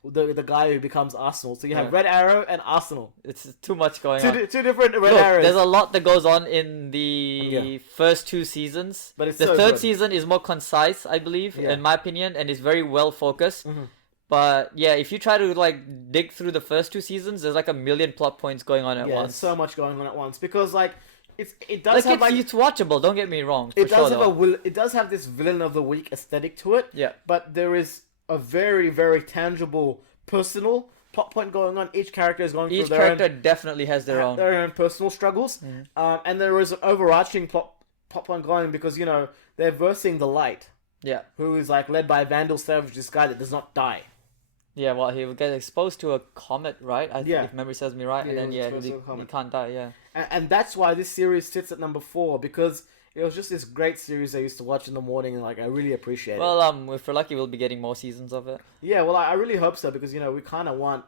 the guy who becomes Arsenal. So you have Yeah. Red Arrow and Arsenal. it's too much going on. Two different Red Look, Arrows. there's a lot that goes on in the Yeah. first 2 seasons. But it's the so third good. season is more concise, I believe, Yeah. in my opinion, and is very well focused. Mhm. But yeah, if you try to like dig through the first 2 seasons, there's like a million plot points going on at Yeah, once. so much going on at once because like it does have It's watchable. Don't get me wrong. it for does sure, have though. it does have this villain of the week aesthetic to it. Yeah. But there is a very very tangible personal plot point going on. Each character is going Each through their character definitely has their own. personal struggles, and there is an overarching plot point going because they're versing the Light, Yeah. who is like led by Vandal Savage, this guy that does not die. Yeah, well, he will get exposed to a comet, right? I think Yeah. if memory serves me right, and Yeah, then he was exposed to a he comet. can't die. Yeah. And that's why this series sits at number 4 because it was just this great series I used to watch in the morning, and like I really appreciate it. Well, if we're lucky, we'll be getting more seasons of it. Yeah, well, I really hope so because we kind of want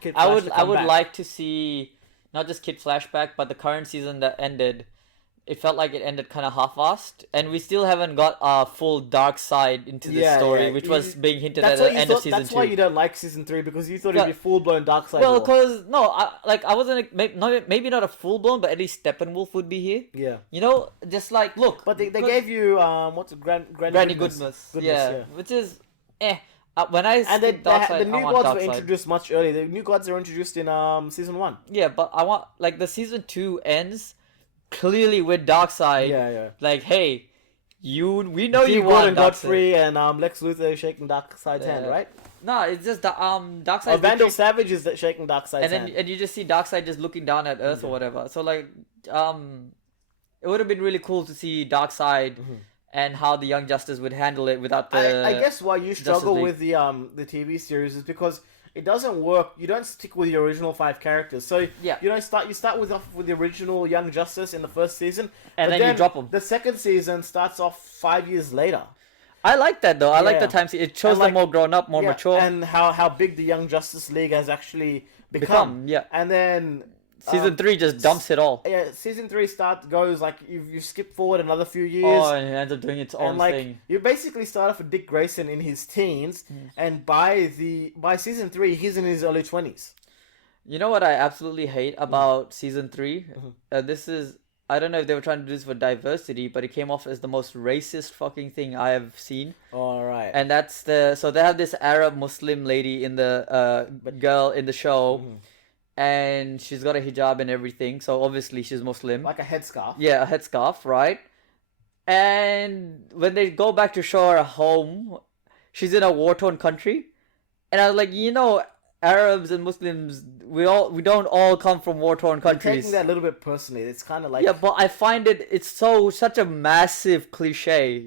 Kid I Flash would to I come would back. like to see not just Kid Flashback, but the current season that ended. It felt like it ended kind of half-assed, and we still haven't got a full dark side into this story, which was being hinted at That's the what you end of thought. season That's why 2. you don't like season 3 because you thought it'd Yeah. be full blown Dark Side Well, War. because no, I wasn't maybe not a full blown, but at least Steppenwolf would be here. Yeah. You know, just like look. But they gave you what's it, Granny Goodness. Yeah, which is when I and skip Darkseid, the new I want gods were Darkseid. introduced much earlier. The new gods are introduced in season 1. Yeah, but I want like the season 2 ends clearly with Darkseid. Yeah. Like, hey, we know G. you Gordon want Darkseid. Godfrey and Lex Luthor shaking Darkseid's hand, right? No, it's just the Darkseid. Vandal Savage is shaking Darkseid's hand. And you just see Darkseid just looking down at Earth or whatever. So like, it would have been really cool to see Darkseid and how the Young Justice would handle it without the. I guess why you struggle League. with the TV series is because it doesn't work. You don't stick with your original 5 characters. So Yeah. you start with the original Young Justice in the first season, And but then you drop 'em. The second season starts off 5 years later. I like that though. I like Yeah. the time. It shows And, them more grown up, more Yeah, mature. and how big the Young Justice League has actually become. Yeah. And then Season 3 just dumps it all. yeah, season 3 goes like you skip forward another few years. Oh, and it ends up doing its own And like thing. you basically start off with Dick Grayson in his teens, and by season 3 he's in his early 20s. You know what I absolutely hate about season 3? This is I don't know if they were trying to do this for diversity, but it came off as the most racist fucking thing I have seen. All right. And that's so they have this Arab Muslim lady in the girl in the show, and she's got a hijab and everything. So obviously she's Muslim. Like a headscarf. Yeah, a headscarf, right? And when they go back to show her home, she's in a war-torn country, and I was like, Arabs and Muslims, we don't all come from war-torn I'm countries. taking that a little bit personally. It's kind of like Yeah, but I find it's such a massive cliche,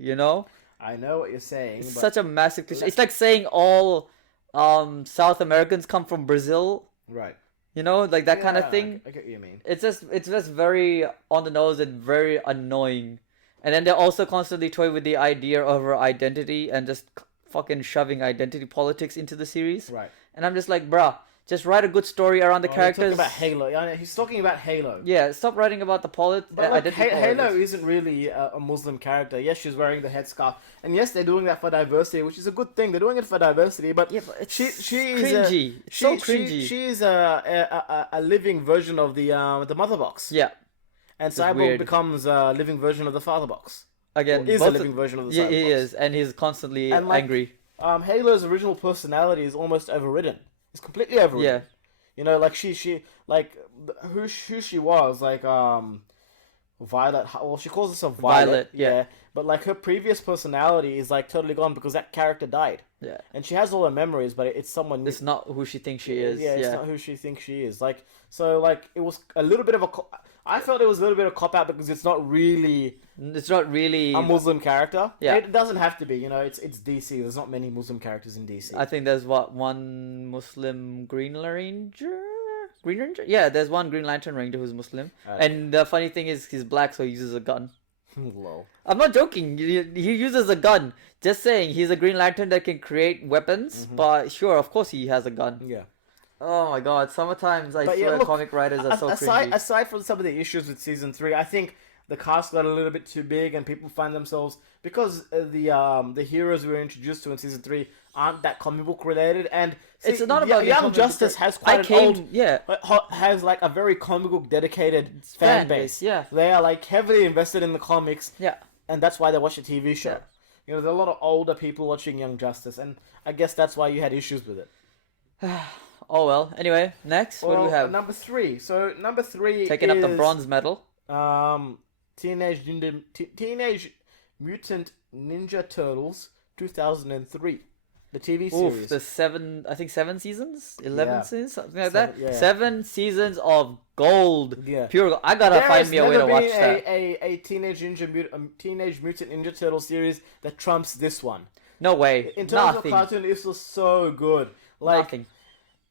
I know what you're saying. It's but such a massive cliche. It's like saying all South Americans come from Brazil, right. like that kind of thing. I get what you mean. It's just very on the nose and very annoying. And then they're also constantly toying with the idea of her identity and just fucking shoving identity politics into the series. Right. And I'm just like, bruh, just write a good story around the characters. He's talking about Halo. Yeah, he's talking about Halo. Yeah, stop writing about the identity politics. Halo isn't really a Muslim character. Yes, she's wearing the headscarf, and yes, they're doing that for diversity, which is a good thing. They're doing it for diversity, but Yeah, but it's she's cringy. It's so cringy. She's a living version of the mother box. Yeah. And Cyborg weird. becomes a living version of the father box. Again, Is a both living version of the Yeah, Cyborg he box. is, and he's constantly And, like, angry. Halo's original personality is almost overridden. It's completely overridden. Yeah. Like she like who she was like Violet. Well, she calls herself Violet. Yeah. But like her previous personality is like totally gone because that character died. Yeah. And she has all her memories, but it's someone. It's not who she thinks she is. Yeah, it's not who she thinks she is. Like so, like it was a little bit of a. I felt it was a little bit of a cop out because it's not really a Muslim character. Yeah. It doesn't have to be. It's DC. There's not many Muslim characters in DC. I think there's one Muslim Green Ranger? Green Ranger? Yeah, there's one Green Lantern Ranger who's Muslim. And the funny thing is he's black, so he uses a gun. Lol. I'm not joking. He uses a gun. Just saying, he's a Green Lantern that can create weapons, but sure, of course he has a gun. Yeah. Oh my god, sometimes I swear comic writers are so cringy. Aside from some of the issues with season 3, I think the cast got a little bit too big, and people find themselves because the heroes we were introduced to in season 3 aren't that comic book related, and It's not about Young Justice has quite has like a very comic book dedicated fan base. Yeah, they are like heavily invested in the comics. Yeah, and that's why they watch the TV show. Yeah. There are a lot of older people watching Young Justice, and I guess that's why you had issues with it. Oh well. Anyway, next, what do we have? Number 3. So number 3 taking up the bronze medal. Teenage Mutant Ninja Turtles 2003, the TV series. The 7 seasons, 11 seasons, something like that. Yeah. 7 seasons of gold. Yeah. Pure gold. I gotta find me a way to watch that. A Teenage Mutant Ninja Turtle series that trumps this one. No way. In terms Nothing. of cartoon, this was so good. Like, Nothing.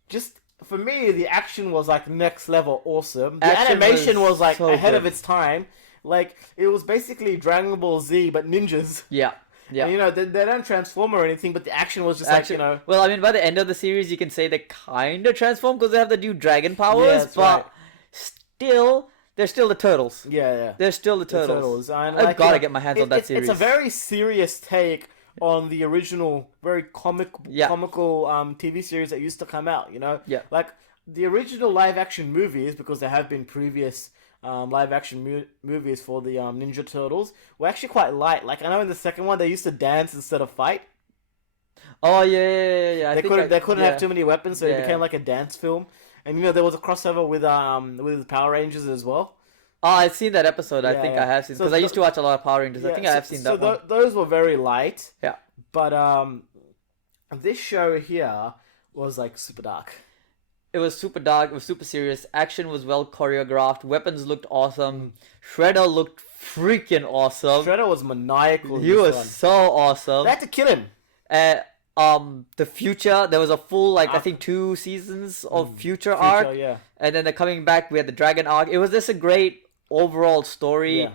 Just for me, the action was like next level awesome. The Action animation was like so ahead good. of its time. Like it was basically Dragon Ball Z but ninjas. Yeah. Yeah. And, you know, they don't transform or anything, but the action was just like, you know. Well, I mean, by the end of the series, you can say they kind of transform because they have the new dragon powers, Yeah, that's but right. still, they're still the turtles. Yeah, yeah. They're still the turtles. And, I've like, got to you know, get my hands on that series. It's a very serious take on the original, very comical TV series that used to come out, you know? Yeah. Like, the original live-action movies, because there have been previous live-action movies for the Ninja Turtles, were actually quite light. Like, I know in the second one, they used to dance instead of fight. Oh, yeah. They couldn't have too many weapons, so it became like a dance film. And, you know, there was a crossover with the Power Rangers as well. Oh, I've seen that episode. I think yeah. I have seen, So because I used to watch a lot of Power Rangers. I think I have seen that one. Those were very light. Yeah. But this show here was like super dark. It was super dark. It was super serious. Action was well choreographed. Weapons looked awesome. Shredder looked freaking awesome. Shredder was maniacal. He was so awesome. They had to kill him. The future. There was a full I think 2 seasons of future arc. Yeah. And then coming back, we had the dragon arc. It was just a great overall story. Yeah.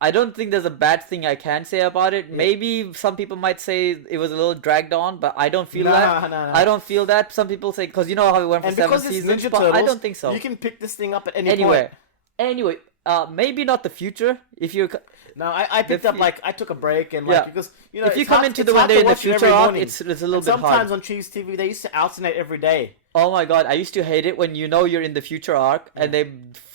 I don't think there's a bad thing I can say about it. Yeah. Maybe some people might say it was a little dragged on, but I don't feel that. No. I don't feel that. Some people say, because you know how it went for 7 seasons, Ninja but Turtles, I don't think so. You can pick this thing up at any Anyway, point. maybe not the future. If you're No, I picked up I took a break and because you know if you it's come hard- into it's the one hard day to in the watch it every future arc, morning. it's a little And bit hard. sometimes on Cheese TV they used to alternate every day. Oh my god, I used to hate it when you know you're in the future arc and they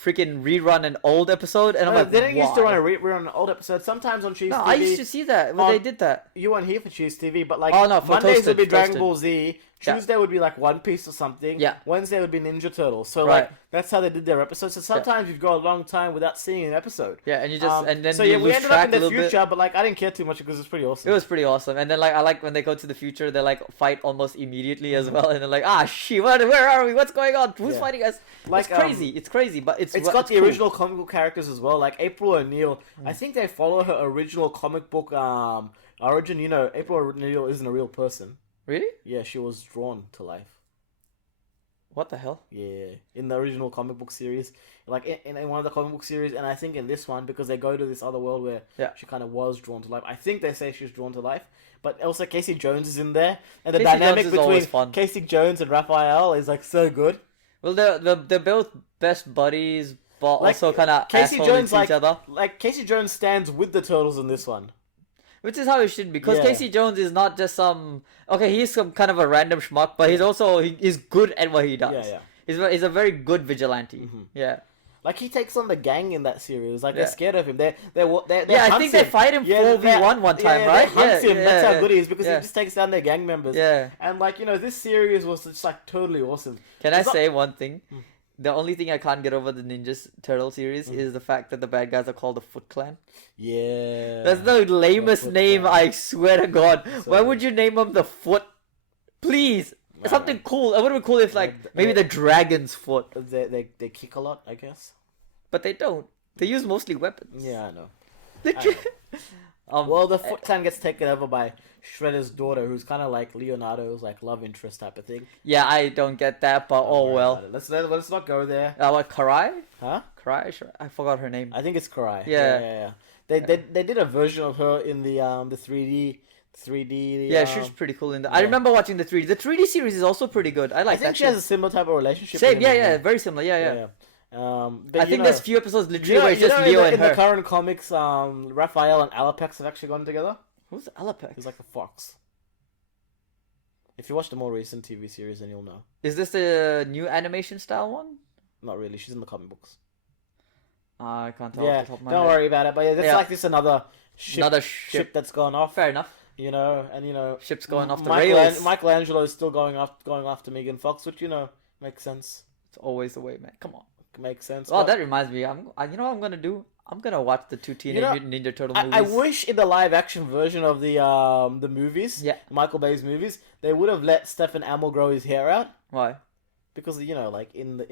freaking rerun an old episode, and I'm like, They didn't used to why? run an old episode. Sometimes on Cheese No, TV. I used to see that when they did that. You weren't here for Cheese TV, but like Oh, no, for Mondays Toasted, would be Dragon Toasted. Ball Z. Yeah. Tuesday would be like One Piece or something. Yeah. Wednesday would be Ninja Turtles. So Right. like that's how they did their episodes. So sometimes you'd go a long time without seeing an episode. Yeah, and you just and then so you yeah, we lose ended up track in a the little bit. future, but like I didn't care too much because it's pretty awesome. It was pretty awesome, and then I like when they go to the future, they fight almost immediately as well, and they're like, shit, where are we? What's going on? Who's Yeah. fighting us? Like, It's crazy. It's crazy, but it's got the cool. original comic book characters as well, like April O'Neil. I think they follow her original comic book origin. You know, April O'Neil isn't a real person. Really? Yeah, she was drawn to life. What the hell? Yeah, in the original comic book series, like in one of the comic book series, and I think in this one, because they go to this other world where she kind of was drawn to life. I think they say she was drawn to life, but also Casey Jones is in there, and the Casey dynamic Jones is always between fun. Casey Jones and Raphael is like so good. Well, they're both best buddies, but Like, also kind of Casey assholes Jones to each other. like Casey Jones stands with the turtles in this one. Which is how it should be, because Yeah. Casey Jones is not just he's some kind of a random schmuck, but he's also he's good at what he does. Yeah. He's a very good vigilante. Yeah. Like he takes on the gang in that series. Like Yeah. they're scared of him. They Yeah, I think they fight him 4v1 one time, right? They hunt him. That's how good he is because yeah. he just takes down their gang members. Yeah. And like you know, this series was just like totally awesome. Can I It's not- say one thing? The only thing I can't get over the Ninja Turtle series is the fact that the bad guys are called the Foot Clan. Yeah. That's the lamest Foot name, Clan. I swear to God. So Why good. would you name them the Foot? Please. Nah. Something cool. It would have been cool if maybe the Dragon's Foot. They kick a lot, I guess. But they don't. They use mostly weapons. Yeah, I know. Literally. Well, the Foot Clan gets taken over by Shredder's daughter, who's kind of like Leonardo's like love interest type of thing. Yeah, I don't get that, but Don't oh worry well. about it. Let's not go there. What, Karai? Huh? Karai? I forgot her name. I think it's Karai. Yeah. Yeah. They did a version of her in the 3D. Yeah, she's pretty cool in that. I remember watching the 3D. The 3D series is also pretty good. I like I think that she shit. has a similar type of relationship. Same, with him, yeah, very similar. Yeah. But I you think know, there's few episodes literally you know, where it's just in Leo the, and in her. the current comics, Raphael and Alapex have actually gone together. Who's Alapex? He's like a fox. If you watch the more recent TV series, then you'll know. Is this the new animation style one? Not really. She's in the comic books. I can't tell Yeah, off the top of my don't head. worry about it. But yeah, that's Yeah. like this another ship that's gone off. Fair enough. You know, and you know, Ship's going off the rails. Michelangelo is still going after Megan Fox, which you know makes sense. It's always the way, man. Come on. Makes sense. Oh, but that reminds me. You know what I'm gonna do? I'm gonna watch the two Teenage Mutant Ninja Turtle movies. I wish in the live action version of the movies, Michael Bay's movies, they would have let Stephen Amell grow his hair out. Why? Because you know, like in the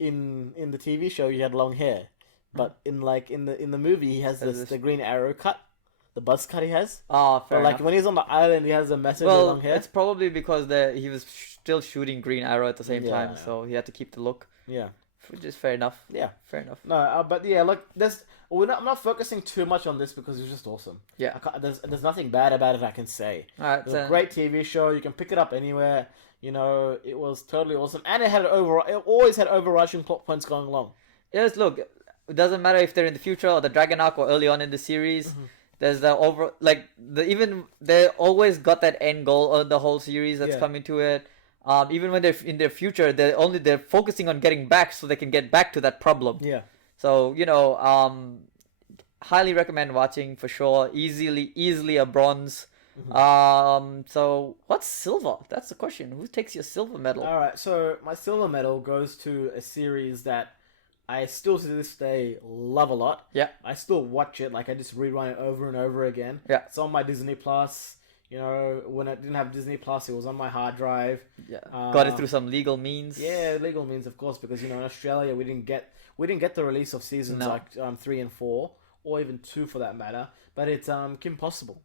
TV show, he had long hair, but in the movie, he has the Green Arrow cut, the buzz cut he has. Oh, fair But like enough. when he's on the island, he has a massive Well, long hair. it's probably because he was still shooting Green Arrow at the same time, Yeah. so he had to keep the look. Yeah. which is fair enough. Yeah, Fair enough. no, but yeah, look, I'm not focusing too much on this because it's just awesome. Yeah. There's nothing bad about it I can say. All right. It's a great TV show. You can pick it up anywhere. You know, it was totally awesome, and it always had overarching plot points going along. Yes. Look, it doesn't matter if they're in the future or the Dragon arc or early on in the series. Mm-hmm. There's they always got that end goal of the whole series that's coming to it. Even when they're in their future, they're focusing on getting back so they can get back to that problem. Yeah. So highly recommend watching for sure. Easily a bronze. Mm-hmm. So what's silver? That's the question. Who takes your silver medal? All right, so my silver medal goes to a series that I still to this day love a lot. Yeah. I still watch it. Like I just rerun it over and over again. Yeah. It's on my Disney Plus. You know, when I didn't have Disney Plus, it was on my hard drive. Yeah. Got it through some legal means. Yeah, legal means, of course, because in Australia we didn't get the release of seasons like 3 and 4, or even 2 for that matter. But it's Kim Possible.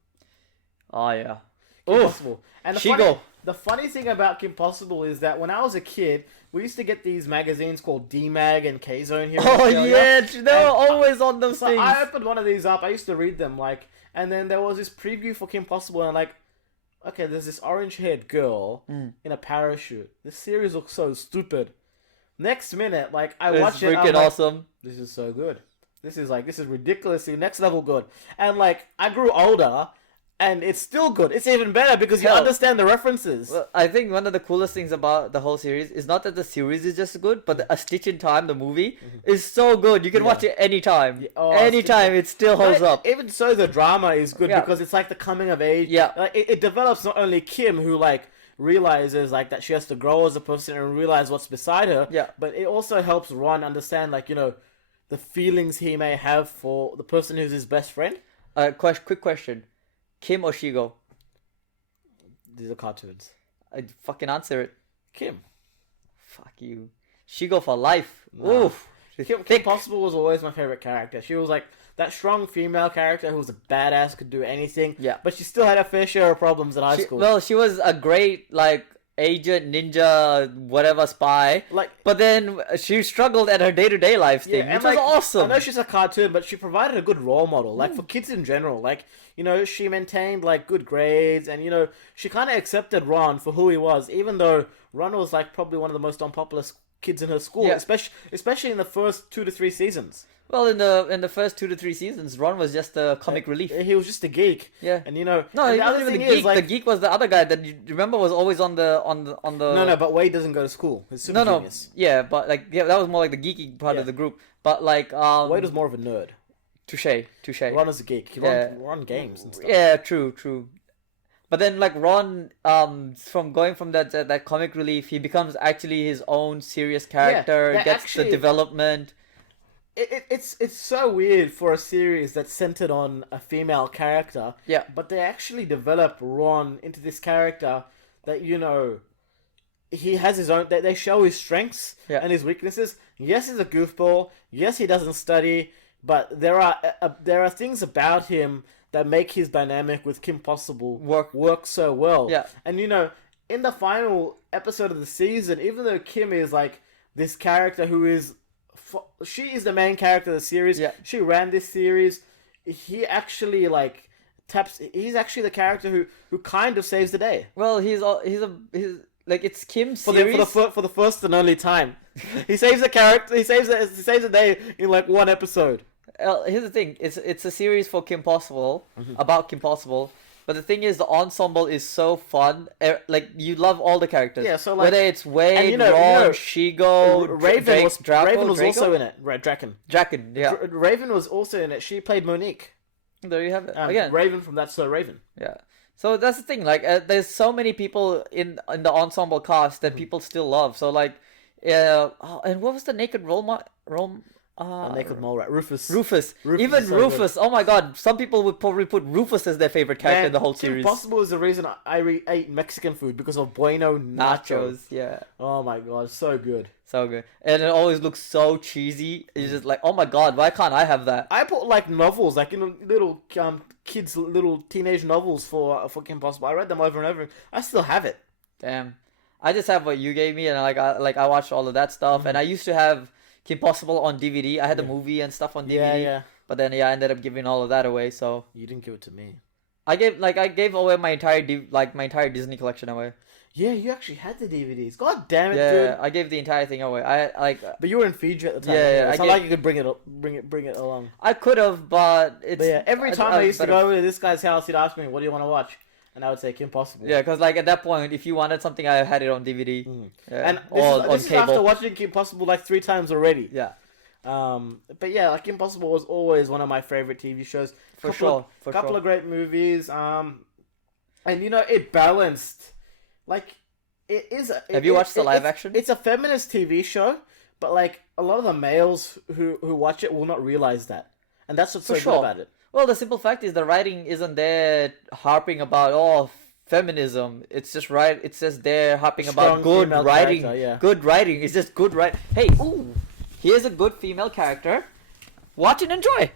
Oh yeah. Kim Possible. And Shigo. The funny thing about Kim Possible is that when I was a kid, we used to get these magazines called D-Mag and K-Zone here in Australia. Yeah, they were always on those things. I opened one of these up. I used to read them, and then there was this preview for Kim Possible, and I'm like, okay, there's this orange-haired girl in a parachute. This series looks so stupid. Next minute, I watch it. It's freaking awesome. This is so good. This is ridiculously next level good. And I grew older. And it's still good. It's even better because you understand the references. Well, I think one of the coolest things about the whole series is not that the series is just good, but A Stitch in Time, the movie, is so good. You can watch it anytime. Anytime, it still holds up. Even so, the drama is good because it's like the coming of age. Yeah. It develops not only Kim, who realizes that she has to grow as a person and realize what's beside her. Yeah. But it also helps Ron understand the feelings he may have for the person who's his best friend. Quick question. Kim or Shigo? These are cartoons. I fucking answer it. Kim. Fuck you. Shigo for life. Nah. Oof. Kim Possible was always my favorite character. She was that strong female character who was a badass, could do anything. Yeah. But she still had a fair share of problems in high school. Well, she was a great agent, ninja, whatever spy. But then she struggled at her day-to-day life thing, which was awesome. I know she's a cartoon, but she provided a good role model. For kids in general. She maintained good grades, and she kind of accepted Ron for who he was, even though Ron was probably one of the most unpopular kids in her school, especially in the first 2 to 3 seasons. Well, in the first 2 to 3 seasons, Ron was just a comic relief. He was just a geek. Yeah. And no, he wasn't even the geek. The geek was the other guy that you remember was always on the. No, but Wade doesn't go to school. He's super genius. Yeah, but that was more like the geeky part of the group. But Wade was more of a nerd. Touche. Ron is a geek. He run games and stuff. Yeah, true. But then Ron, from going from that comic relief, he becomes actually his own serious character. Gets the development. It's so weird for a series that's centered on a female character. Yeah. But they actually develop Ron into this character that he has his own. They show his strengths and his weaknesses. Yes, he's a goofball. Yes, he doesn't study. But there are things about him that make his dynamic with Kim Possible work so well. Yeah. And in the final episode of the season, even though Kim is this character who is. She is the main character of the series. Yeah. She ran this series. He actually he's actually the character who kind of saves the day. Well, he's it's Kim's series for the first and only time. He saves the character. He saves the day in one episode. Here's the thing. It's a series for Kim Possible, about Kim Possible. But the thing is, the ensemble is so fun. You love all the characters. Yeah, so whether it's Wade, Ron, Shigo, Raven was also in it. Draken, yeah. Raven was also in it. She played Monique. There you have it. Again, Raven from That's So Raven. Yeah. So that's the thing. There's so many people in the ensemble cast that people still love. So and what was the naked Naked Mole Rat. Rufus. Even so Rufus. Good. Oh my god. Some people would probably put Rufus as their favorite character in the whole series. Impossible is the reason I ate Mexican food because of Bueno Nachos. Yeah. Oh my god. So good. So good. And it always looks so cheesy. It's just oh my god, why can't I have that? I put novels, little kids, little teenage novels for Kim Possible. I read them over and over. I still have it. Damn. I just have what you gave me, and I watched all of that stuff. And I used to have Kim Possible on DVD. I had the Yeah. movie and stuff on Yeah, DVD. yeah. But then I ended up giving all of that away. So You didn't give it to me. I gave away my entire Disney collection away. Yeah, you actually had the DVDs. God damn it, Yeah, dude. I gave the entire thing away. I like. But you were in Fiji at the time. Yeah, anyway. yeah, It's not like you could bring it along. I could have, but it's. But yeah, every time I used to better- go to this guy's house, he'd ask me, "What do you want to watch?" And I would say Kim Possible. Yeah, because like at that point, if you wanted something, I had it on DVD. Yeah, And or this is after watching Kim Possible like 3 times already. Yeah, But yeah, like Kim Possible was always one of my favorite TV shows. for sure. Couple of great movies. And you know it balanced, like it is. Have you watched the live action? It's a feminist TV show, but like a lot of the males who watch it will not realize that, and that's what's so good about it. Well, the simple fact is the writing isn't there harping about feminism. It's just right. It's just there harping about good female writing. character, yeah. Good writing. It's just good writing. Hey, here's a good female character. Watch and enjoy.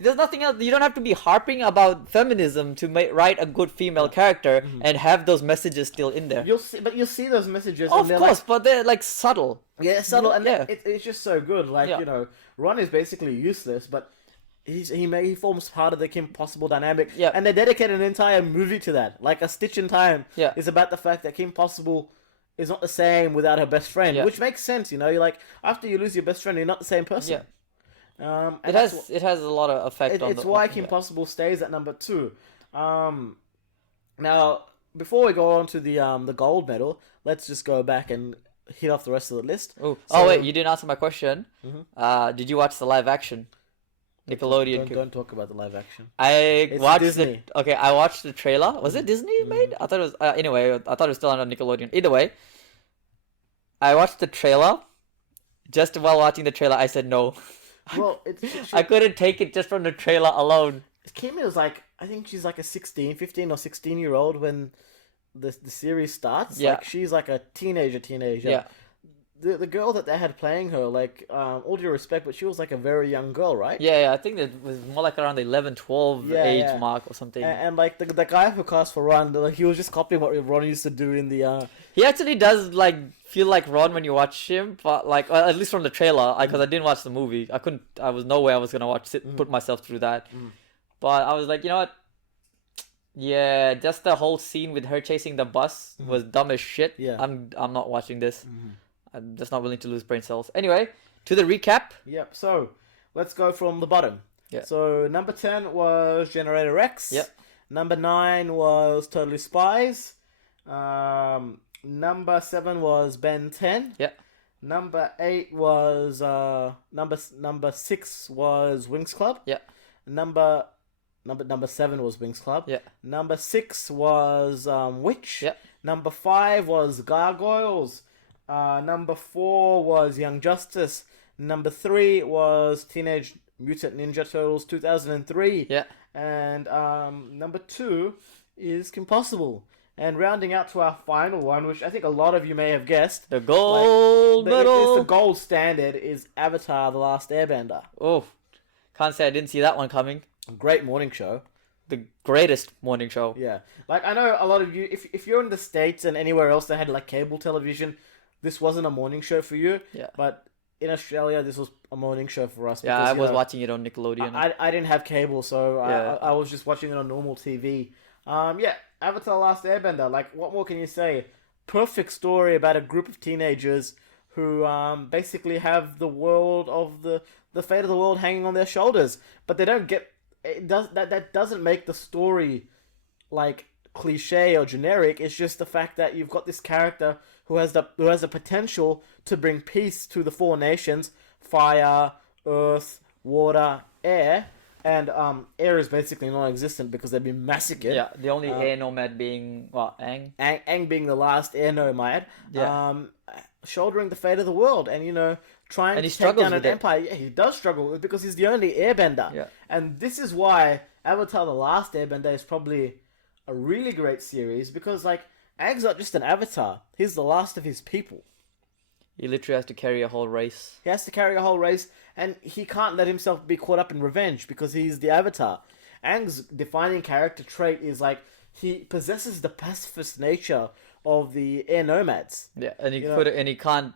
There's nothing else. You don't have to be harping about feminism to write a good female character and have those messages still in there. You'll see those messages. Of and they're course, like, but they're like subtle. yeah, subtle, and Yeah. it's just so good. Like Yeah. you know, Ron is basically useless, but he forms part of the Kim Possible dynamic. Yeah. And they dedicate an entire movie to that. Like A Stitch in Time Yeah. is about the fact that Kim Possible is not the same without her best friend, Yeah. which makes sense. You know, you're like after you lose your best friend, you're not the same person. Yeah. And It that's has a lot of effect on it's the. why Kim Possible stays at number 2. Now, before we go on to the gold medal, let's just go back and hit off the rest of the list. Oh, So- wait, you didn't answer my question. Did you watch the live action? Nickelodeon. Don't talk about the live action. I It's watched Disney. Okay, I watched the trailer. Was it Disney made? I thought it was. Anyway, I thought it was still on Nickelodeon. Either way, I watched the trailer. Just while watching the trailer, I said no. Well, I couldn't take it just from the trailer alone. Kim is like, I think she's like a 15 or 16-year-old when the series starts. Yeah. Like she's like a teenager. Yeah. The girl that they had playing her, like, all due respect, but she was like a very young girl, right? Yeah, I think it was more like around the 11, 12 Yeah, age yeah. mark or something. And like the guy who cast for Ron, like, he was just copying what Ron used to do in the. He actually does like feel like Ron when you watch him, but like at least from the trailer, because I didn't watch the movie. I couldn't. I was no way I was gonna put myself through that. But I was like, you know what? Yeah, just the whole scene with her chasing the bus was dumb as shit. Yeah. I'm not watching this. I'm just not willing to lose brain cells. Anyway, to the recap. Yep. So let's go from the bottom. Yeah. So number 10 was Generator X. Yep. Number 9 was Totally Spies. Number 7 was Ben 10. Yeah. Number 8 was number 6 was Wings Club. Yeah. Number 7 was Wings Club. Yeah. Number 6 was Witch. Yeah. Number 5 was Gargoyles. Number 4 was Young Justice. Number 3 was Teenage Mutant Ninja Turtles 2003. Yeah. And number 2 is Kim Possible. And rounding out to our final one, which I think a lot of you may have guessed, The gold medal. it's the gold standard, is Avatar: The Last Airbender. Oh, can't say I didn't see that one coming. Great morning show. The greatest morning show. Yeah. Like, I know a lot of you, if you're in the States and anywhere else that had, like, cable television, this wasn't a morning show for you. Yeah. But in Australia, this was a morning show for us. Yeah, because, I you was know, watching it on Nickelodeon. I didn't have cable, so Yeah. I was just watching it on normal TV. Yeah, Avatar: The Last Airbender. Like, what more can you say? Perfect story about a group of teenagers who basically have the world of the fate of the world hanging on their shoulders, but they don't get it. That doesn't make the story like cliche or generic. It's just the fact that you've got this character who has the potential to bring peace to the 4 nations: fire, earth, water, air. And air is basically non-existent because they've been massacred. Yeah, the only air nomad being Aang. Aang being the last air nomad. Yeah. Shouldering the fate of the world, and trying And he to take struggles down an with it. empire. Yeah, he does struggle with it because he's the only airbender. Yeah. And this is why Avatar: The Last Airbender is probably a really great series, because like Aang's not just an avatar; he's the last of his people. He literally has to carry a whole race. He has to carry a whole race, and he can't let himself be caught up in revenge because he's the Avatar. Aang's defining character trait is like he possesses the pacifist nature of the air nomads. Yeah, and he You know- could and he can't.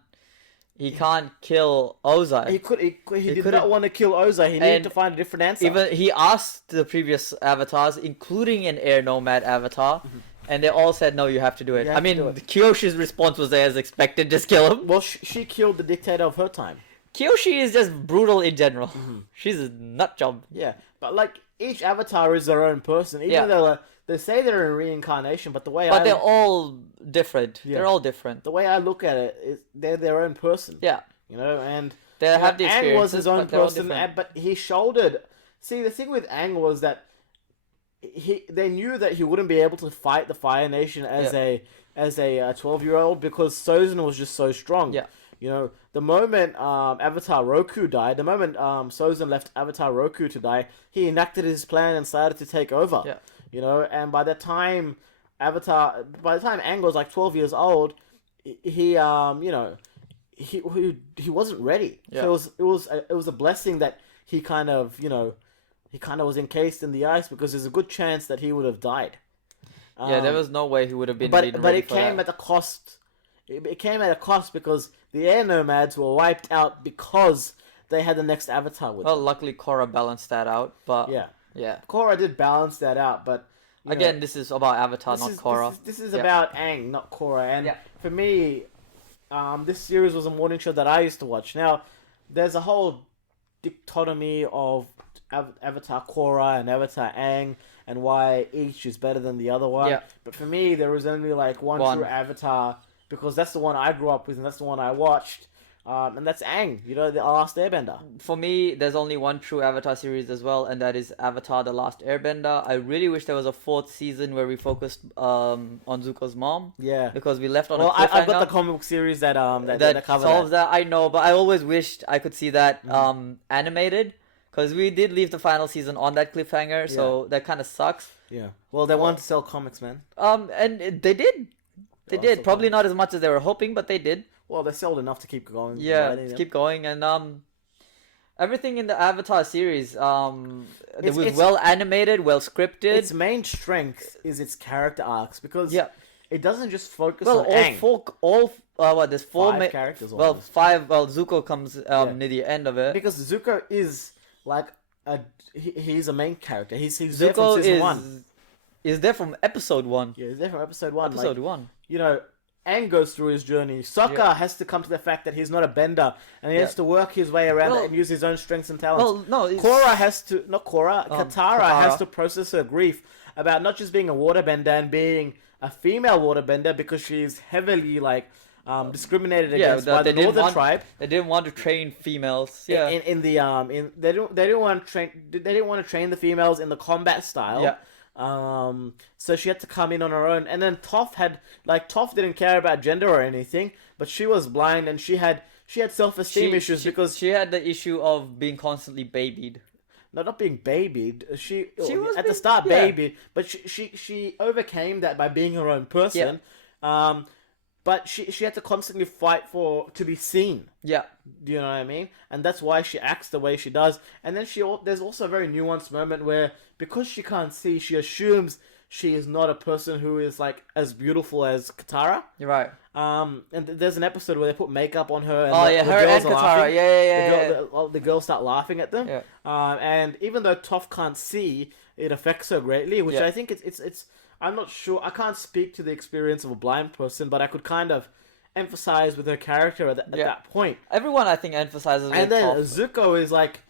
he can't kill Ozai. He did not want to kill Ozai. He needed to find a different answer. Even he asked the previous avatars, including an air nomad avatar, and they all said, "No, you have to do it." I mean, Kyoshi's response was as expected: just kill him. Well, she killed the dictator of her time. Kyoshi is just brutal in general. She's a nut job. Yeah, but like each avatar is their own person. Even though they say they're a reincarnation, but they're all different. Yeah. They're all different. The way I look at it is they're their own person. Yeah, you know, and they have the experience. Aang was his own person, but he shouldered. See, the thing with Aang was that they knew that he wouldn't be able to fight the Fire Nation as a 12-year-old because Sozin was just so strong. Yeah. You know, the moment Avatar Roku died, the moment Sozin left Avatar Roku to die, he enacted his plan and started to take over. Yeah. You know, and by the time Aang was like 12 years old, he wasn't ready. Yeah. So it was a blessing that he kind of was encased in the ice because there's a good chance that he would have died. There was no way he would have been. But it came at a cost. It came at a cost because the air nomads were wiped out because they had the next avatar with them. Well, luckily Korra balanced that out, but yeah, Korra did balance that out, but again, this is about Avatar, not Korra. This is about Aang, not Korra, and for me, this series was a morning show that I used to watch. Now, there's a whole dichotomy of Avatar Korra and Avatar Aang, and why each is better than the other one. Yeah. But for me, there was only like one true Avatar, because that's the one I grew up with and that's the one I watched. And that's Aang, the Last Airbender. For me, there's only one true Avatar series as well, and that is Avatar: The Last Airbender. I really wish there was a fourth season where we focused on Zuko's mom. Yeah. Because we left on a cliffhanger. Well, I've got the comic book series that covers solves that. I know, but I always wished I could see that animated, because we did leave the final season on that cliffhanger, so that kind of sucks. Yeah. Well, they wanted to sell comics, man. And they did. They did. Probably not as much as they were hoping, but they did. Well, they sold enough to keep going. Yeah, to keep going, and everything in the Avatar series, it was well animated, well scripted. Its main strength is its character arcs, because it doesn't just focus on Aang. There's four five characters. Well, five. Well, Zuko comes near the end of it, because Zuko is like he's a main character. He's there from season 1. Is there from episode 1. Yeah, he's there from episode 1. Episode 1. Aang goes through his journey. Sokka has to come to the fact that he's not a bender, and he has to work his way around it and use his own strengths and talents. Well, no, Korra has to... Not Korra. Katara has to process her grief about not just being a waterbender and being a female waterbender, because she's heavily, discriminated against by the Northern tribe. They didn't want to train females. Yeah. They didn't want to train the females in the combat style. Yeah. So she had to come in on her own, and then Toph didn't care about gender or anything, but she was blind and she had self-esteem issues because she had the issue of being constantly babied. No, not being babied. She was at the start babied, but she overcame that by being her own person. Yeah. But she had to constantly fight to be seen. Yeah. Do you know what I mean? And that's why she acts the way she does. And then there's also a very nuanced moment where, because she can't see, she assumes she is not a person who is as beautiful as Katara. You're right. And there's an episode where they put makeup on her. And her and Katara. Yeah. The girls start laughing at them. Yeah. And even though Toph can't see, it affects her greatly, which I think it's I'm not sure. I can't speak to the experience of a blind person, but I could kind of emphasize with her character at that point. Everyone, I think, emphasizes. And then Zuko is like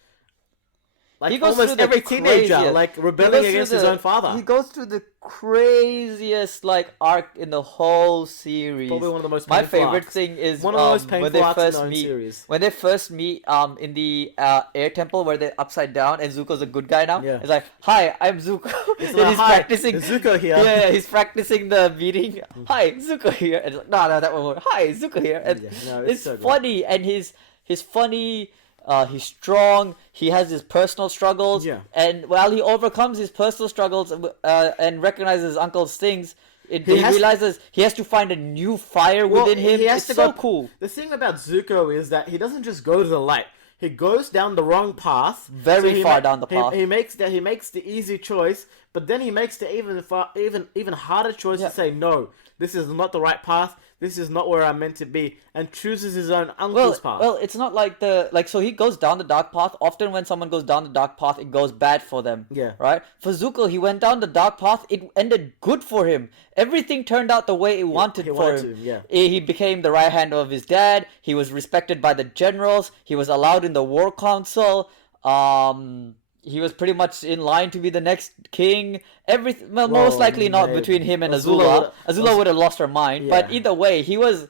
almost every teenager, rebelling against his own father. He goes through the craziest arc in the whole series. Probably one of the most my painful favorite arcs. thing is one of the most painful arcs in the own series. When they first meet in the air temple where they're upside down and Zuko's a good guy now. Yeah. It's like, hi, I'm Zuko. He's practicing. Zuko here. Yeah, he's practicing the meeting. Hi, Zuko here. And it's like, no, that one more. Hi, Zuko here. And it's so funny, good. And he's funny. He's strong. He has his personal struggles, and while he overcomes his personal struggles and recognizes his uncle's things, he realizes he has to find a new fire within him. It's so cool. The thing about Zuko is that he doesn't just go to the light. He goes down the wrong path. Very far down the path. He makes the easy choice, but then he makes the even harder choice to say, no, this is not the right path. this is not where I'm meant to be, and chooses his own uncle's path. Well, it's not like so he goes down the dark path. Often when someone goes down the dark path, it goes bad for them. Yeah. Right? For Zuko, he went down the dark path. It ended good for him. Everything turned out the way it wanted for him. He became the right hand of his dad. He was respected by the generals. He was allowed in the war council. He was pretty much in line to be the next king. Everything, well, most likely not between him and Azula. Azula would have lost her mind. Yeah. But either way, he was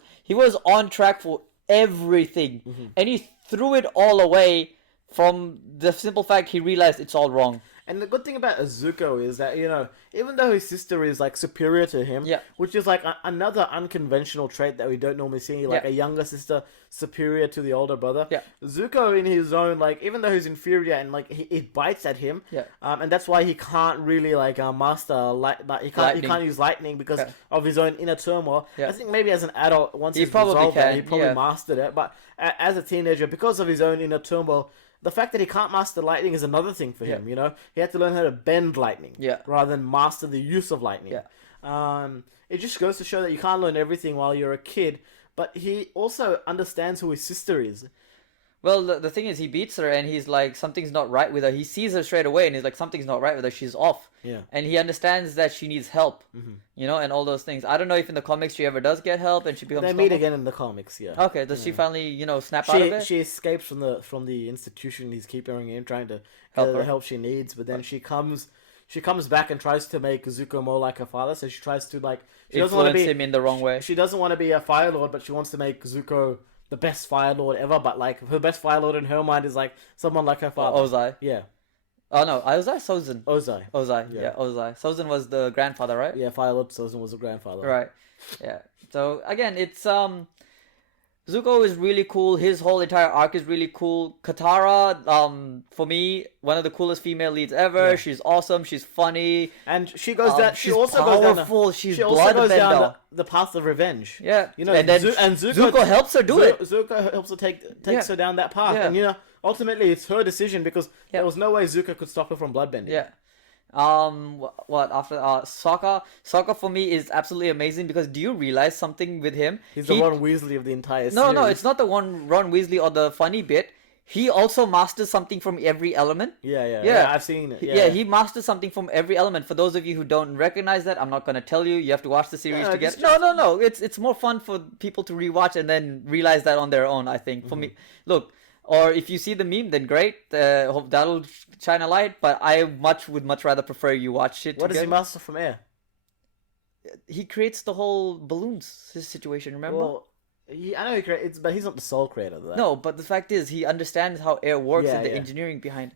on track for everything, and he threw it all away from the simple fact he realized it's all wrong. And the good thing about Zuko is that, you know, even though his sister is, like, superior to him, which is, like, another unconventional trait that we don't normally see, like, a younger sister superior to the older brother, Zuko in his own, like, even though he's inferior and, like, it bites at him, and that's why he can't really, like, master, he can't use lightning because of his own inner turmoil. I think maybe as an adult, once he's resolved that, he probably mastered it, but as a teenager, because of his own inner turmoil, the fact that he can't master lightning is another thing for him, you know? He had to learn how to bend lightning rather than master the use of lightning. It just goes to show that you can't learn everything while you're a kid, but he also understands who his sister is. Well, the thing is, he beats her and he's like, something's not right with her. He sees her straight away and he's like, something's not right with her. She's off. And he understands that she needs help, you know, and all those things. I don't know if in the comics she ever does get help and she becomes They meet again in the comics, Okay, does she finally, you know, snap out of it? She escapes from the institution he's keeping her in, trying to get her the help she needs, but then she comes back and tries to make Zuko more like her father, so she tries to, like... She doesn't want to be him in the wrong way. She doesn't want to be a Fire Lord, but she wants to make Zuko the best Fire Lord ever, but, like, her best Fire Lord in her mind is, like, someone like her father. Ozai. Yeah. Oh, no. Ozai? Sozin. Ozai. Yeah, Ozai. Sozin was the grandfather, right? Yeah, Fire Lord Sozin was the grandfather. Right. Yeah. So, again, it's, Zuko is really cool. His whole entire arc is really cool. Katara, for me, one of the coolest female leads ever. Yeah. She's awesome. She's funny. And she goes down. She's powerful. She's bloodbender. The path of revenge. Yeah. You know, and then Zuko helps her do it. Zuko helps her takes her down that path. Yeah. And, you know, ultimately it's her decision because there was no way Zuko could stop her from bloodbending. Yeah. What after Sokka for me is absolutely amazing because do you realize something with him? He's the Ron Weasley of the entire series. No, it's not the one Ron Weasley or the funny bit. He also masters something from every element. Yeah, I've seen it. Yeah, he masters something from every element. For those of you who don't recognize that, I'm not going to tell you. You have to watch the series to get... No. It's more fun for people to rewatch and then realize that on their own, I think. For me, look... Or if you see the meme, then great. Hope that'll shine a light. But I would much rather prefer you watch it. What does he master from air? He creates the whole balloons situation. Remember? Well, I know he creates, but he's not the sole creator of that. No, but the fact is, he understands how air works and the engineering behind.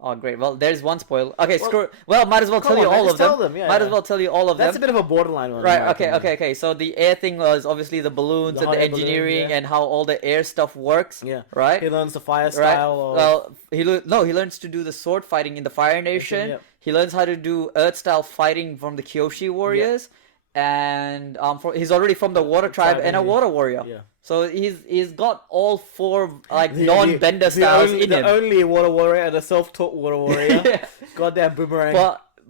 Oh, great. Well, there's one spoil. Okay, might as well tell you all of them. Might as well tell you all of them. That's a bit of a borderline one. Right. Okay. So the air thing was obviously the balloons and the engineering and how all the air stuff works. Yeah. Right. He learns the fire style. Well, he learns to do the sword fighting in the Fire Nation. He learns how to do Earth style fighting from the Kyoshi warriors. And he's already from the Water Tribe and a Water Warrior. Yeah. So he's got all four non-bender styles in him. The only Water Warrior and a self-taught Water Warrior. Goddamn boomerang.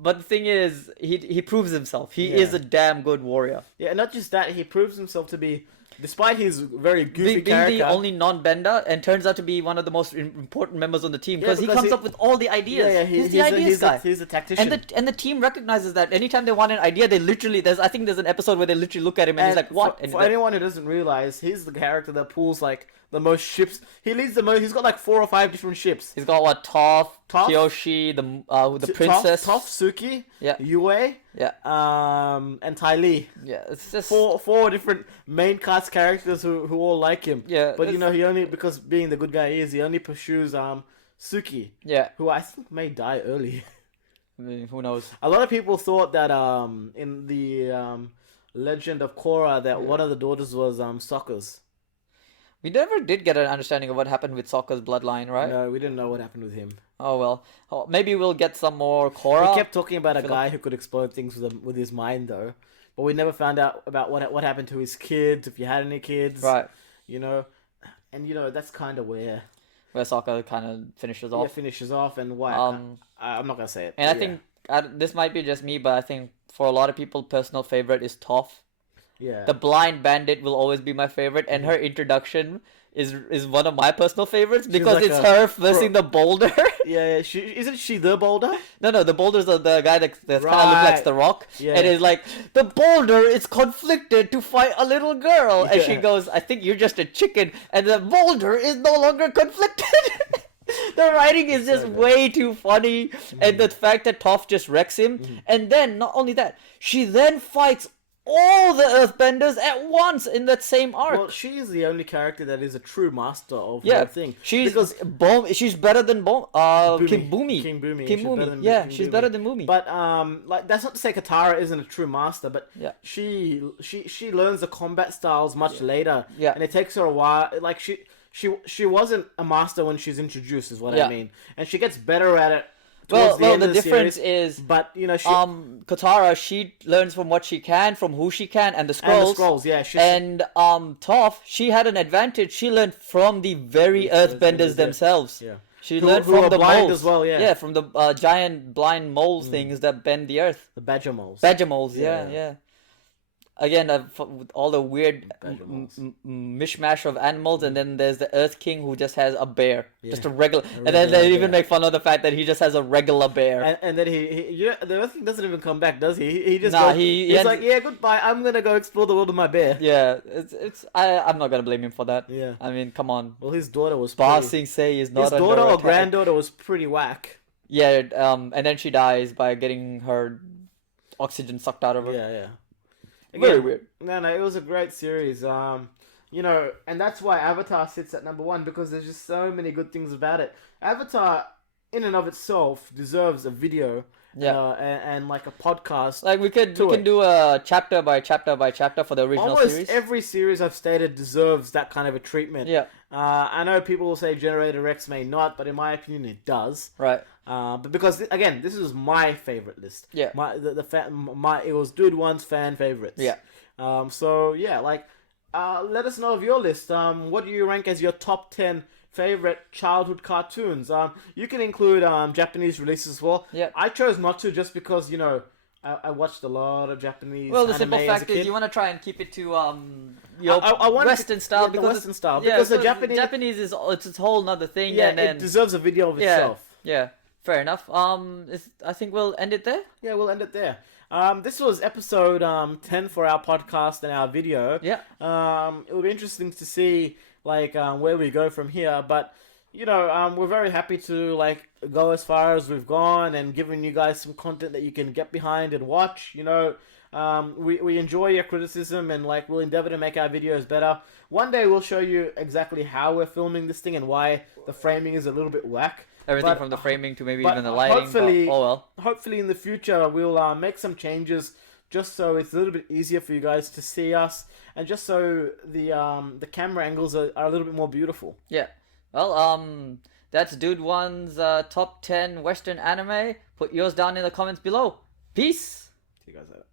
But the thing is, he proves himself. He is a damn good warrior. Yeah, and not just that, he proves himself to be, despite his very goofy character, being the only non-bender, and turns out to be one of the most important members on the team because he comes up with all the ideas. Yeah, he's the ideas guy. He's a tactician. And the team recognizes that anytime they want an idea, they literally I think there's an episode where they literally look at him and he's like, "What?" For anyone who doesn't realize, he's the character that pulls like the most ships. He leads the most. He's got like 4 or 5 different ships. He's got what? Toph, Kyoshi, the princess, Toph, Suki, Yue, and Ty Lee. Yeah, it's just four different main cast characters who all like him. Yeah, but you know he only, because being the good guy he is, he only pursues Suki. Yeah, who I think may die early. I mean, who knows? A lot of people thought that in the Legend of Korra that one of the daughters was Sokka's. We never did get an understanding of what happened with Sokka's bloodline, right? No, we didn't know what happened with him. Oh well. Maybe we'll get some more Korra. We kept talking about a guy who could explode things with his mind, though. But we never found out about what happened to his kids, if he had any kids. Right. You know, and you know, that's kind of where Sokka kind of finishes off. Yeah, finishes off, and why? I'm not going to say it. And I think, this might be just me, but I think for a lot of people, personal favorite is Toph. Yeah. The blind bandit will always be my favorite, and her introduction is one of my personal favorites because like it's her versing the boulder. Yeah, isn't she the boulder? No, the boulder's the guy that kind of looks like the Rock, Yeah. and is like, the boulder is conflicted to fight a little girl, and she goes, I think you're just a chicken, and the boulder is no longer conflicted. The writing is just way too funny, and the fact that Toph just wrecks him, and then not only that, she then fights all the Earthbenders at once in that same arc. Well, she is the only character that is a true master of Yeah, her thing. she's Because she's better than Kim Boomy. King Boomy. Kim Boomy. Yeah, she's better than Boomy. But like that's not to say Katara isn't a true master, but Yeah. she learns the combat styles much later. Yeah. And it takes her a while. Like she wasn't a master when she's introduced, is what I mean. And she gets better at it. Well, The, end the of the difference series, is, but you know, Katara, she learns from what she can, from who she can, and the scrolls. And the scrolls, yeah. And Toph, she had an advantage. She learned from the very Earthbenders themselves. Yeah. She learned from the blind moles as well, yeah. Yeah, from the giant blind mole things that bend the earth. The badger moles. Badger moles, yeah. Again, with all the weird mishmash of animals, and then there's the Earth King who just has a bear, just a regular. And then they even make fun of the fact that he just has a regular bear. And then the Earth King doesn't even come back, does he? He just he's like, yeah, goodbye. I'm gonna go explore the world with my bear. Yeah, I'm not gonna blame him for that. Yeah. I mean, come on. Well, his daughter was. Ba Sing Se is not. His daughter or granddaughter was pretty whack. Yeah. And then she dies by getting her oxygen sucked out of her. Yeah. Again, very weird. No, it was a great series. You know, and that's why Avatar sits at number one, because there's just so many good things about it. Avatar, in and of itself, deserves a video. Yeah. And like a podcast. Like we can do a chapter by chapter by chapter for the original series. Almost every series I've stated deserves that kind of a treatment. Yeah. I know people will say Generator Rex may not, but in my opinion, it does. Right. But because again, this is my favorite list. Yeah. It was Dude One's fan favorites. Yeah. So yeah, like, let us know of your list. What do you rank as your top 10 favorite childhood cartoons? You can include Japanese releases as well. Yeah. I chose not to just because, you know, I watched a lot of Japanese. Well, the anime simple as a fact is kid. you want to try and keep it to your Western style, yeah, because Western style, because the Japanese is it's a whole nother thing. Yeah, and then, it deserves a video of itself. Yeah, fair enough. I think we'll end it there. Yeah, we'll end it there. This was episode 10 for our podcast and our video. Yeah. It'll be interesting to see like where we go from here, but you know, we're very happy to like go as far as we've gone and giving you guys some content that you can get behind and watch. You know, we enjoy your criticism, and like we'll endeavor to make our videos better. One day we'll show you exactly how we're filming this thing and why the framing is a little bit whack. Everything from the framing to maybe even the lighting. Hopefully in the future we'll make some changes just so it's a little bit easier for you guys to see us, and just so the camera angles are a little bit more beautiful. Yeah. Well, that's Dude One's top 10 Western anime. Put yours down in the comments below. Peace. See you guys later.